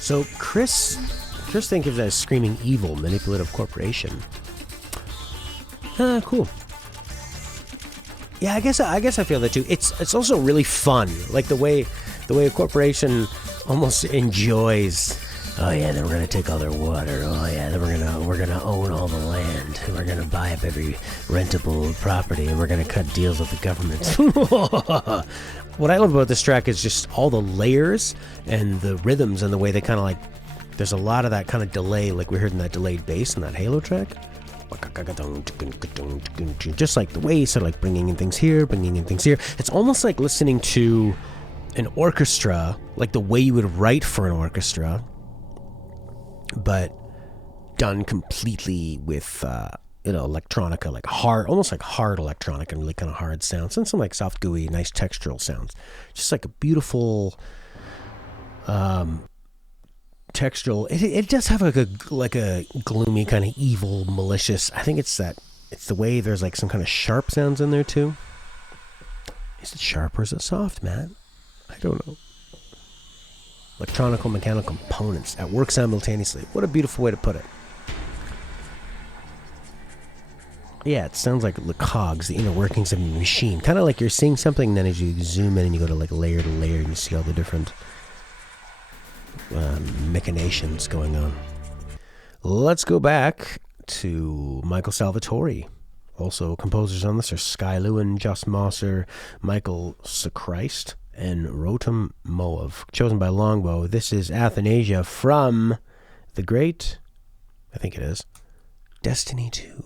So kris thinks of it as screaming evil, manipulative corporation. Cool. Yeah, I guess I feel that too. It's also really fun, like the way a corporation almost enjoys. Oh yeah, then we're gonna take all their water. Oh yeah, then we're gonna own all the land. We're gonna buy up every rentable property, and we're gonna cut deals with the government. What I love about this track is just all the layers and the rhythms and the way they kind of like. There's a lot of that kind of delay, like we heard in that delayed bass in that Halo track. Just like the way he's sort of like bringing in things here. It's almost like listening to an orchestra, like the way you would write for an orchestra, but done completely with electronica, like hard, almost like hard electronic and really kind of hard sounds, and some like soft, gooey, nice textural sounds. Just like a beautiful textural. It does have like a gloomy kind of evil, malicious. I think it's the way there's like some kind of sharp sounds in there too. Is it sharp or is it soft, man? I don't know. Electronical, mechanical components at work simultaneously. What a beautiful way to put it. Yeah, it sounds like the cogs, the inner workings of a machine. Kind of like you're seeing something, and then as you zoom in and you go to like layer to layer, and you see all the different machinations going on. Let's go back to Michael Salvatori. Also, composers on this are Skye, Lewin, Joss Mosser, Michael Sechrist, and Rotem Moav, chosen by Longbow. This is Athanasia from the great, I think it is, Destiny 2.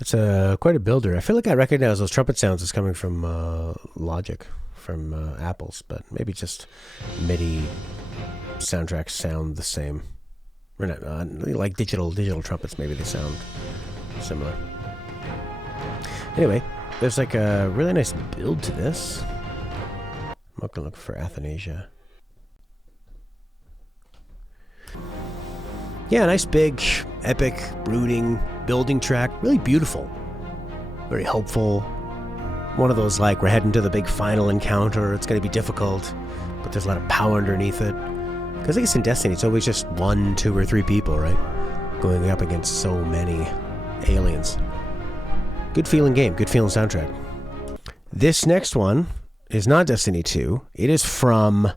It's quite a builder. I feel like I recognize those trumpet sounds as coming from Logic. from Apple's, but maybe just MIDI soundtracks sound the same. Or not, like digital trumpets, maybe they sound similar. Anyway, there's like a really nice build to this. I'm not gonna look for Athanasia. Yeah, nice big, epic, brooding, building track. Really beautiful. Very hopeful. One of those like, we're heading to the big final encounter. It's going to be difficult, but there's a lot of power underneath it. Because I guess in Destiny, it's always just 1, 2, or 3 people, right? Going up against so many aliens. Good feeling game. Good feeling soundtrack. This next one is not Destiny 2. It is from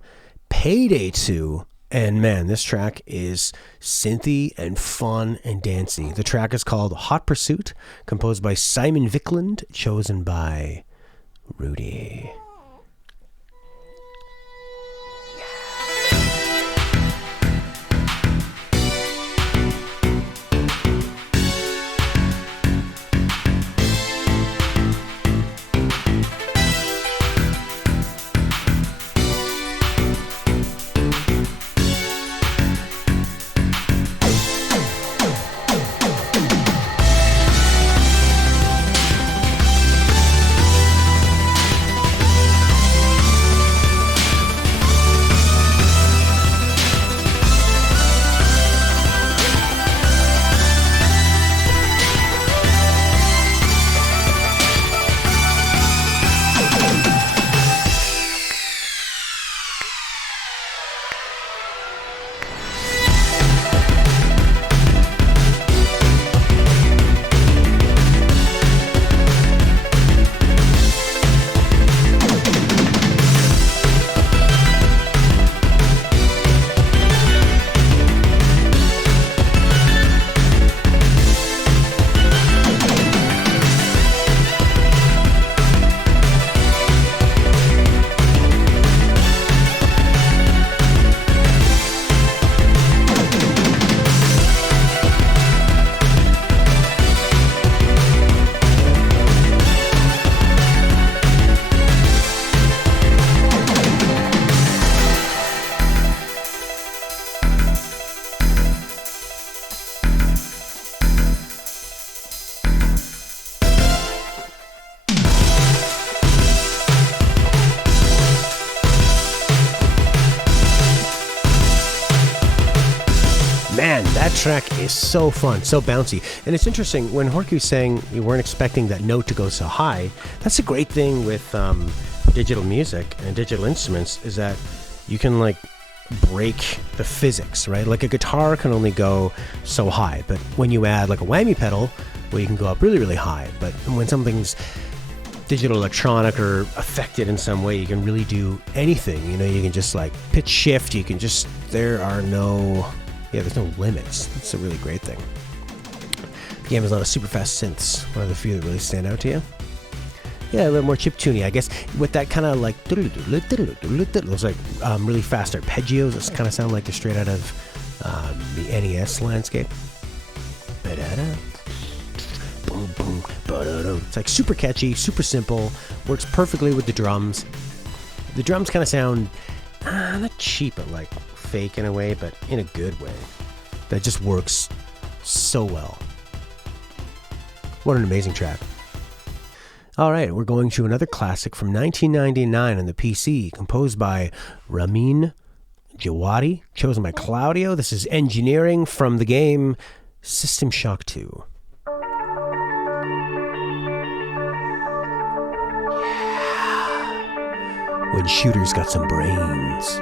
Payday 2. And man, this track is synthy and fun and dancey. The track is called Hot Pursuit, composed by Simon Viklund, chosen by Rudi. Track is so fun, so bouncy. And it's interesting, when Horky was saying you weren't expecting that note to go so high, that's a great thing with digital music and digital instruments, is that you can like break the physics, right? Like a guitar can only go so high, but when you add like a whammy pedal, well, you can go up really, really high. But when something's digital electronic or affected in some way, you can really do anything. You know, you can just like pitch shift, you can just, there's no limits. That's a really great thing. The game has a lot of super fast synths. One of the few that really stand out to you. Yeah, a little more chiptune-y, I guess, with that kind of like those like really fast arpeggios that kind of sound like they're straight out of the NES landscape. It's like super catchy, super simple, works perfectly with the drums. The drums kind of sound not cheap, but like fake in a way, but in a good way. That just works so well. What an amazing track. All right, we're going to another classic from 1999 on the PC, composed by Ramin Djawadi, chosen by Claudio. This is Engineering from the game System Shock 2. Yeah. When shooters got some brains.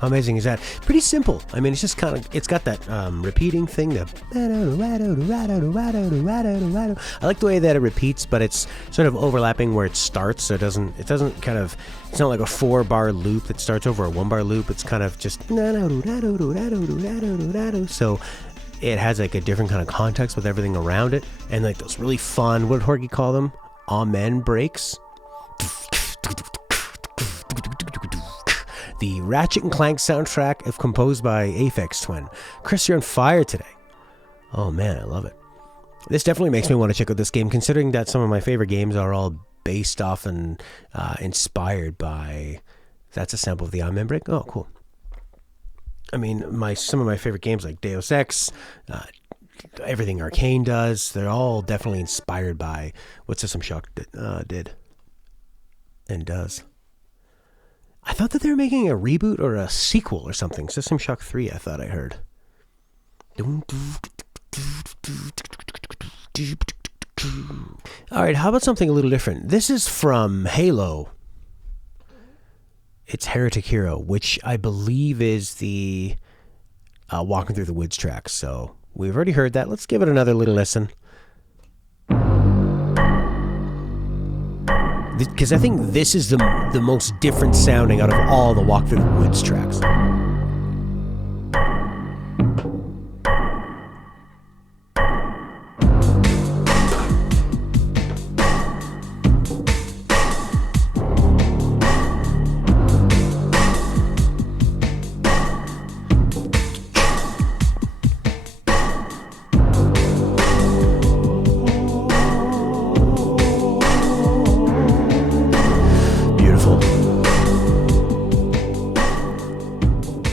How amazing is that? Pretty simple. I mean, it's just kind of, it's got that repeating thing. I like the way that it repeats, but it's sort of overlapping where it starts. So it doesn't kind of, it's not like a 4-bar loop that starts over a 1-bar loop. It's kind of just, so it has like a different kind of context with everything around it. And like those really fun, what did Horky call them? Amen breaks. The Ratchet and Clank soundtrack is composed by Aphex Twin. Kris, you're on fire today. Oh man, I love it. This definitely makes me want to check out this game, considering that some of my favorite games are all based off and inspired by... That's a sample of the Amen break? Oh, cool. I mean, some of my favorite games like Deus Ex, everything Arcane does, they're all definitely inspired by what System Shock did and does. I thought that they were making a reboot or a sequel or something. System Shock 3, I thought I heard. Alright, how about something a little different? This is from Halo. It's Heretic Hero, which I believe is the Walking Through the Woods track. So we've already heard that. Let's give it another little listen. Because I think this is the most different sounding out of all the Walk Through the Woods tracks.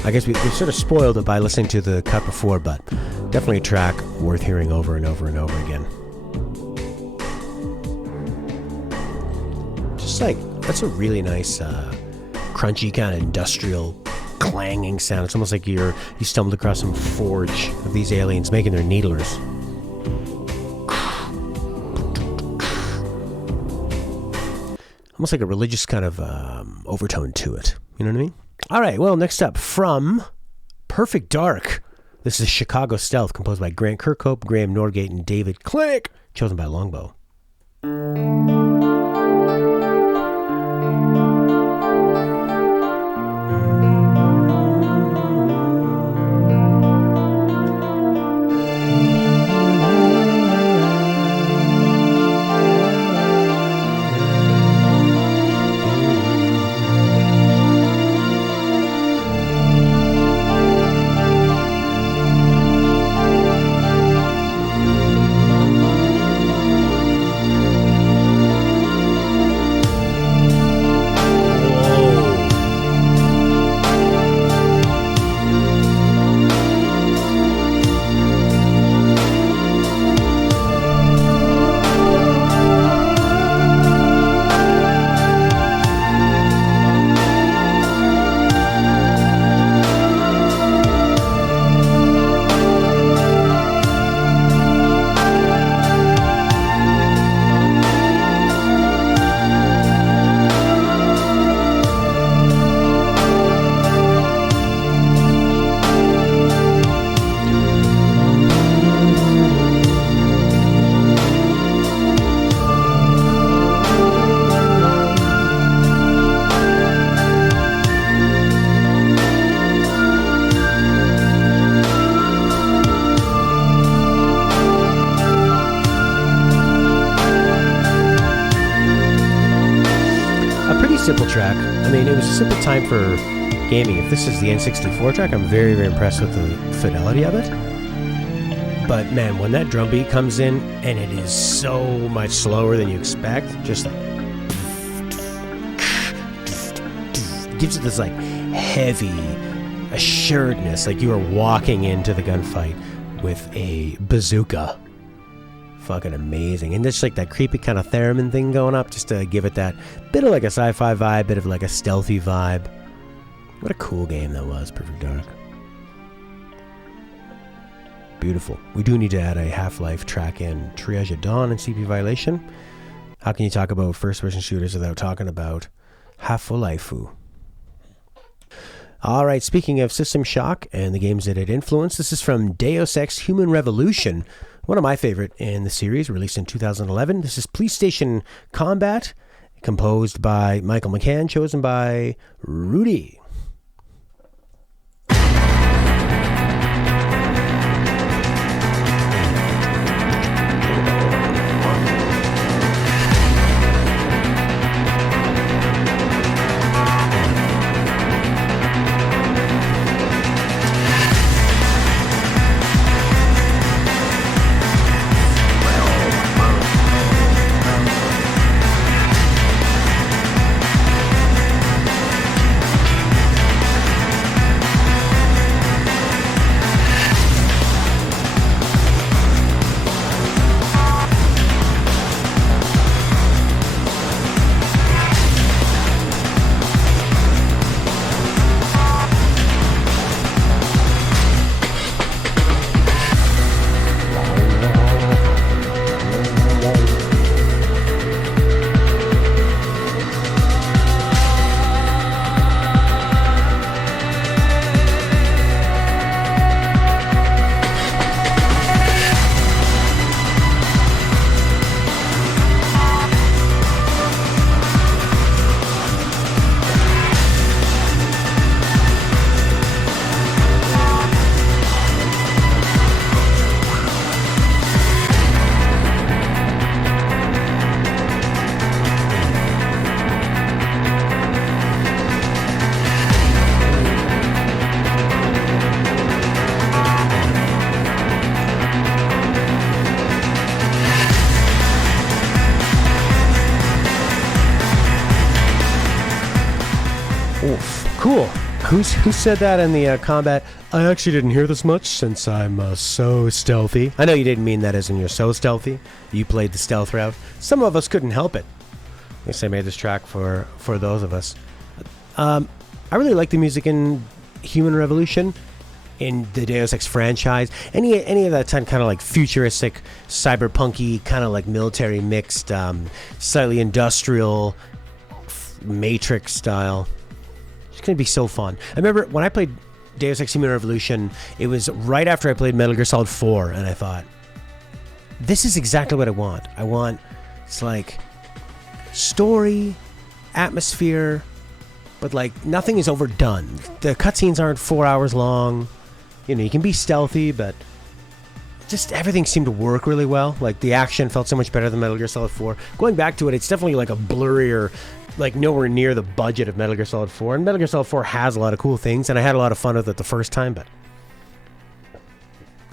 I guess we sort of spoiled it by listening to the cut before, but definitely a track worth hearing over and over and over again. Just like, that's a really nice, crunchy kind of industrial clanging sound. It's almost like you stumbled across some forge of these aliens making their needlers. Almost like a religious kind of overtone to it. You know what I mean? All right, well, next up, from Perfect Dark. This is Chicago Stealth, composed by Grant Kirkhope, Graham Norgate, and David Click, chosen by Longbow. Simple track. I mean, it was a simple time for gaming. If this is the N64 track, I'm very, very impressed with the fidelity of it. But man, when that drum beat comes in, and it is so much slower than you expect, just like gives it this like heavy assuredness, like you are walking into the gunfight with a bazooka. Fucking amazing. And just like that creepy kind of theremin thing going up, just to give it that bit of like a sci-fi vibe, bit of like a stealthy vibe. What a cool game that was, Perfect Dark. Beautiful. We do need to add a Half-Life track in Triage at Dawn and CP Violation. How can you talk about first-person shooters without talking about Half-Life? All right, speaking of System Shock and the games that it influenced, this is from Deus Ex Human Revolution, one of my favorite in the series, released in 2011. This is Police Station Combat, composed by Michael McCann, chosen by Rudi. Cool. Who said that in the combat? I actually didn't hear this much since I'm so stealthy. I know you didn't mean that as in you're so stealthy. You played the stealth route. Some of us couldn't help it. I guess I made this track for those of us. I really like the music in Human Revolution, in the Deus Ex franchise. Any of that kind of like futuristic, cyberpunky, kind of like military mixed, slightly industrial, Matrix style. It's going to be so fun. I remember when I played Deus Ex Human Revolution, it was right after I played Metal Gear Solid 4, and I thought, this is exactly what I want. I want, it's like, story, atmosphere, but like, nothing is overdone. The cutscenes aren't 4 hours long. You know, you can be stealthy, but just everything seemed to work really well. Like, the action felt so much better than Metal Gear Solid 4. Going back to it, it's definitely like a blurrier, like nowhere near the budget of Metal Gear Solid 4. And Metal Gear Solid 4 has a lot of cool things, and I had a lot of fun with it the first time, but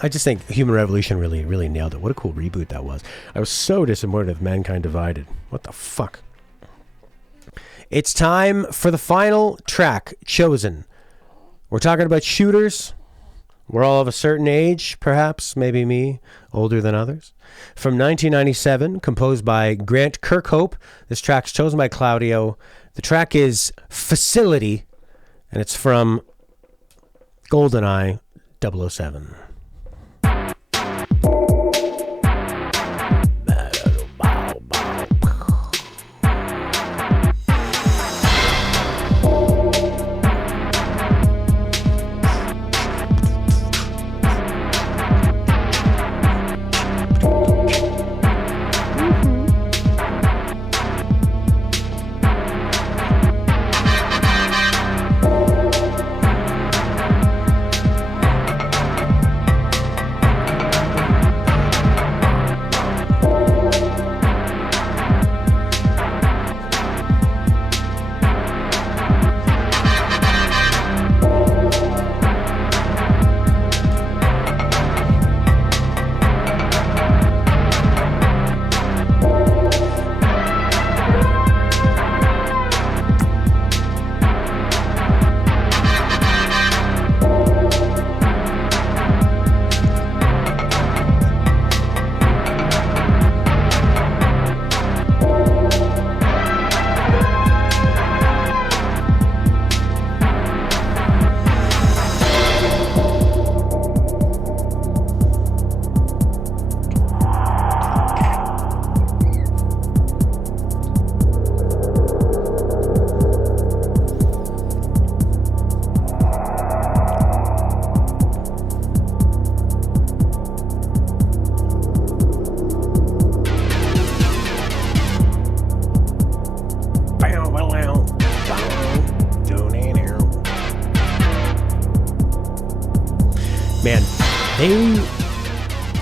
I just think Human Revolution really nailed it. What a cool reboot that was. I was so disappointed with Mankind Divided. What the fuck? It's time for the final track chosen. We're talking about shooters. We're all of a certain age, perhaps, maybe me, older than others. From 1997, composed by Grant Kirkhope. This track's chosen by Claudio. The track is Facility, and it's from GoldenEye 007.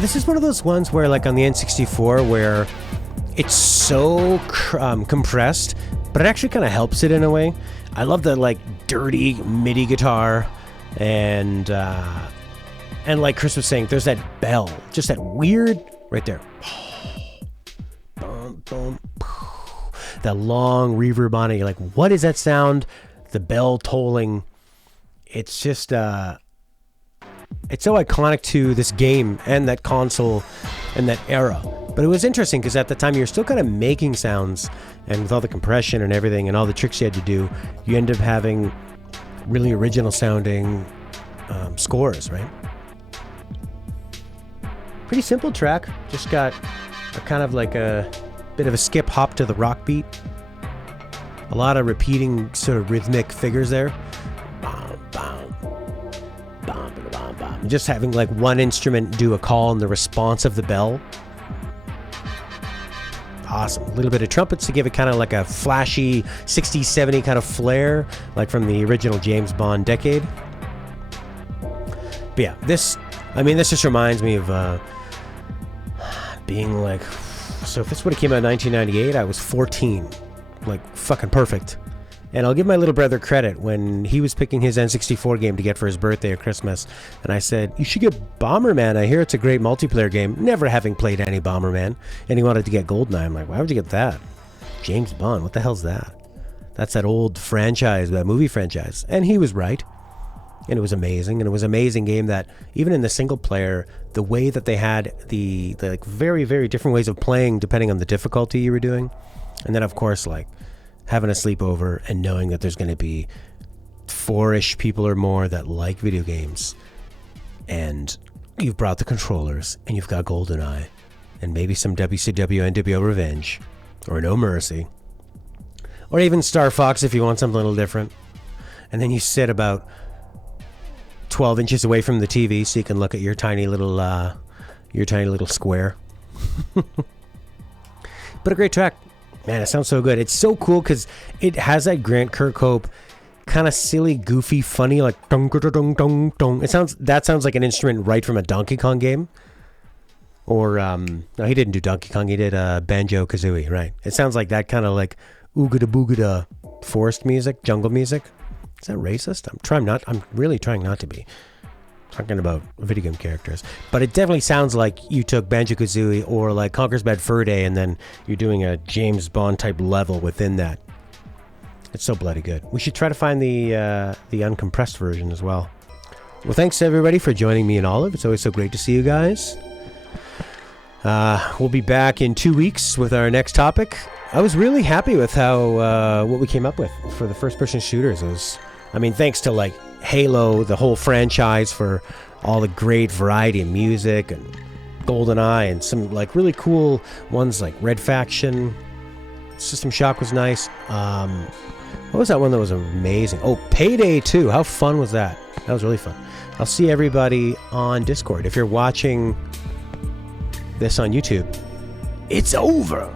This is one of those ones where, like on the N64, where it's so compressed, but it actually kind of helps it in a way. I love the like dirty MIDI guitar, and like Chris was saying, there's that bell, just that weird right there. That long reverb on it. You're like, what is that sound? The bell tolling. It's just it's so iconic to this game and that console and that era. But it was interesting because at the time you're still kind of making sounds, and with all the compression and everything and all the tricks you had to do, you end up having really original sounding scores, right? Pretty simple track. Just got a kind of like a bit of a skip hop to the rock beat. A lot of repeating sort of rhythmic figures there. Just having like one instrument do a call and the response of the bell. Awesome. A little bit of trumpets to give it kind of like a flashy 60s, 70s kind of flair, like from the original James Bond decade. But yeah, this just reminds me of being like, so if this would have came out in 1998, I was 14. Like, fucking perfect. And I'll give my little brother credit when he was picking his N64 game to get for his birthday or Christmas. And I said, you should get Bomberman. I hear it's a great multiplayer game. Never having played any Bomberman. And he wanted to get GoldenEye. I'm like, why would you get that? James Bond, what the hell's that? That's that old franchise, that movie franchise. And he was right. And it was amazing. And it was an amazing game that, even in the single player, the way that they had the like very, very different ways of playing depending on the difficulty you were doing. And then, of course, like, having a sleepover and knowing that there's going to be 4-ish people or more that like video games, and you've brought the controllers, and you've got GoldenEye, and maybe some WCW NWO Revenge, or No Mercy, or even Star Fox if you want something a little different. And then you sit about 12 inches away from the TV so you can look at your tiny little square. But a great track. Man, it sounds so good. It's so cool because it has that Grant Kirkhope kind of silly, goofy, funny, like dong dong dong dong. That sounds like an instrument right from a Donkey Kong game. Or no, he didn't do Donkey Kong. He did Banjo Kazooie, right? It sounds like that kind of like oogada boogada forest music, jungle music. Is that racist? I'm really trying not to be. Talking about video game characters, but it definitely sounds like you took Banjo-Kazooie or like Conker's Bad Fur Day, and then you're doing a James Bond type level within that. It's so bloody good. We should try to find the uncompressed version as well. Well, thanks to everybody for joining me in Olive. It's always so great to see you guys. We'll be back in 2 weeks with our next topic. I was really happy with how what we came up with for the first-person shooters. It was, thanks to like Halo, the whole franchise, for all the great variety of music, and GoldenEye, and some like really cool ones like Red Faction. System Shock was nice. What was that one that was amazing? Oh, Payday 2. How fun was that? That was really fun. I'll see everybody on Discord. If you're watching this on YouTube, it's over.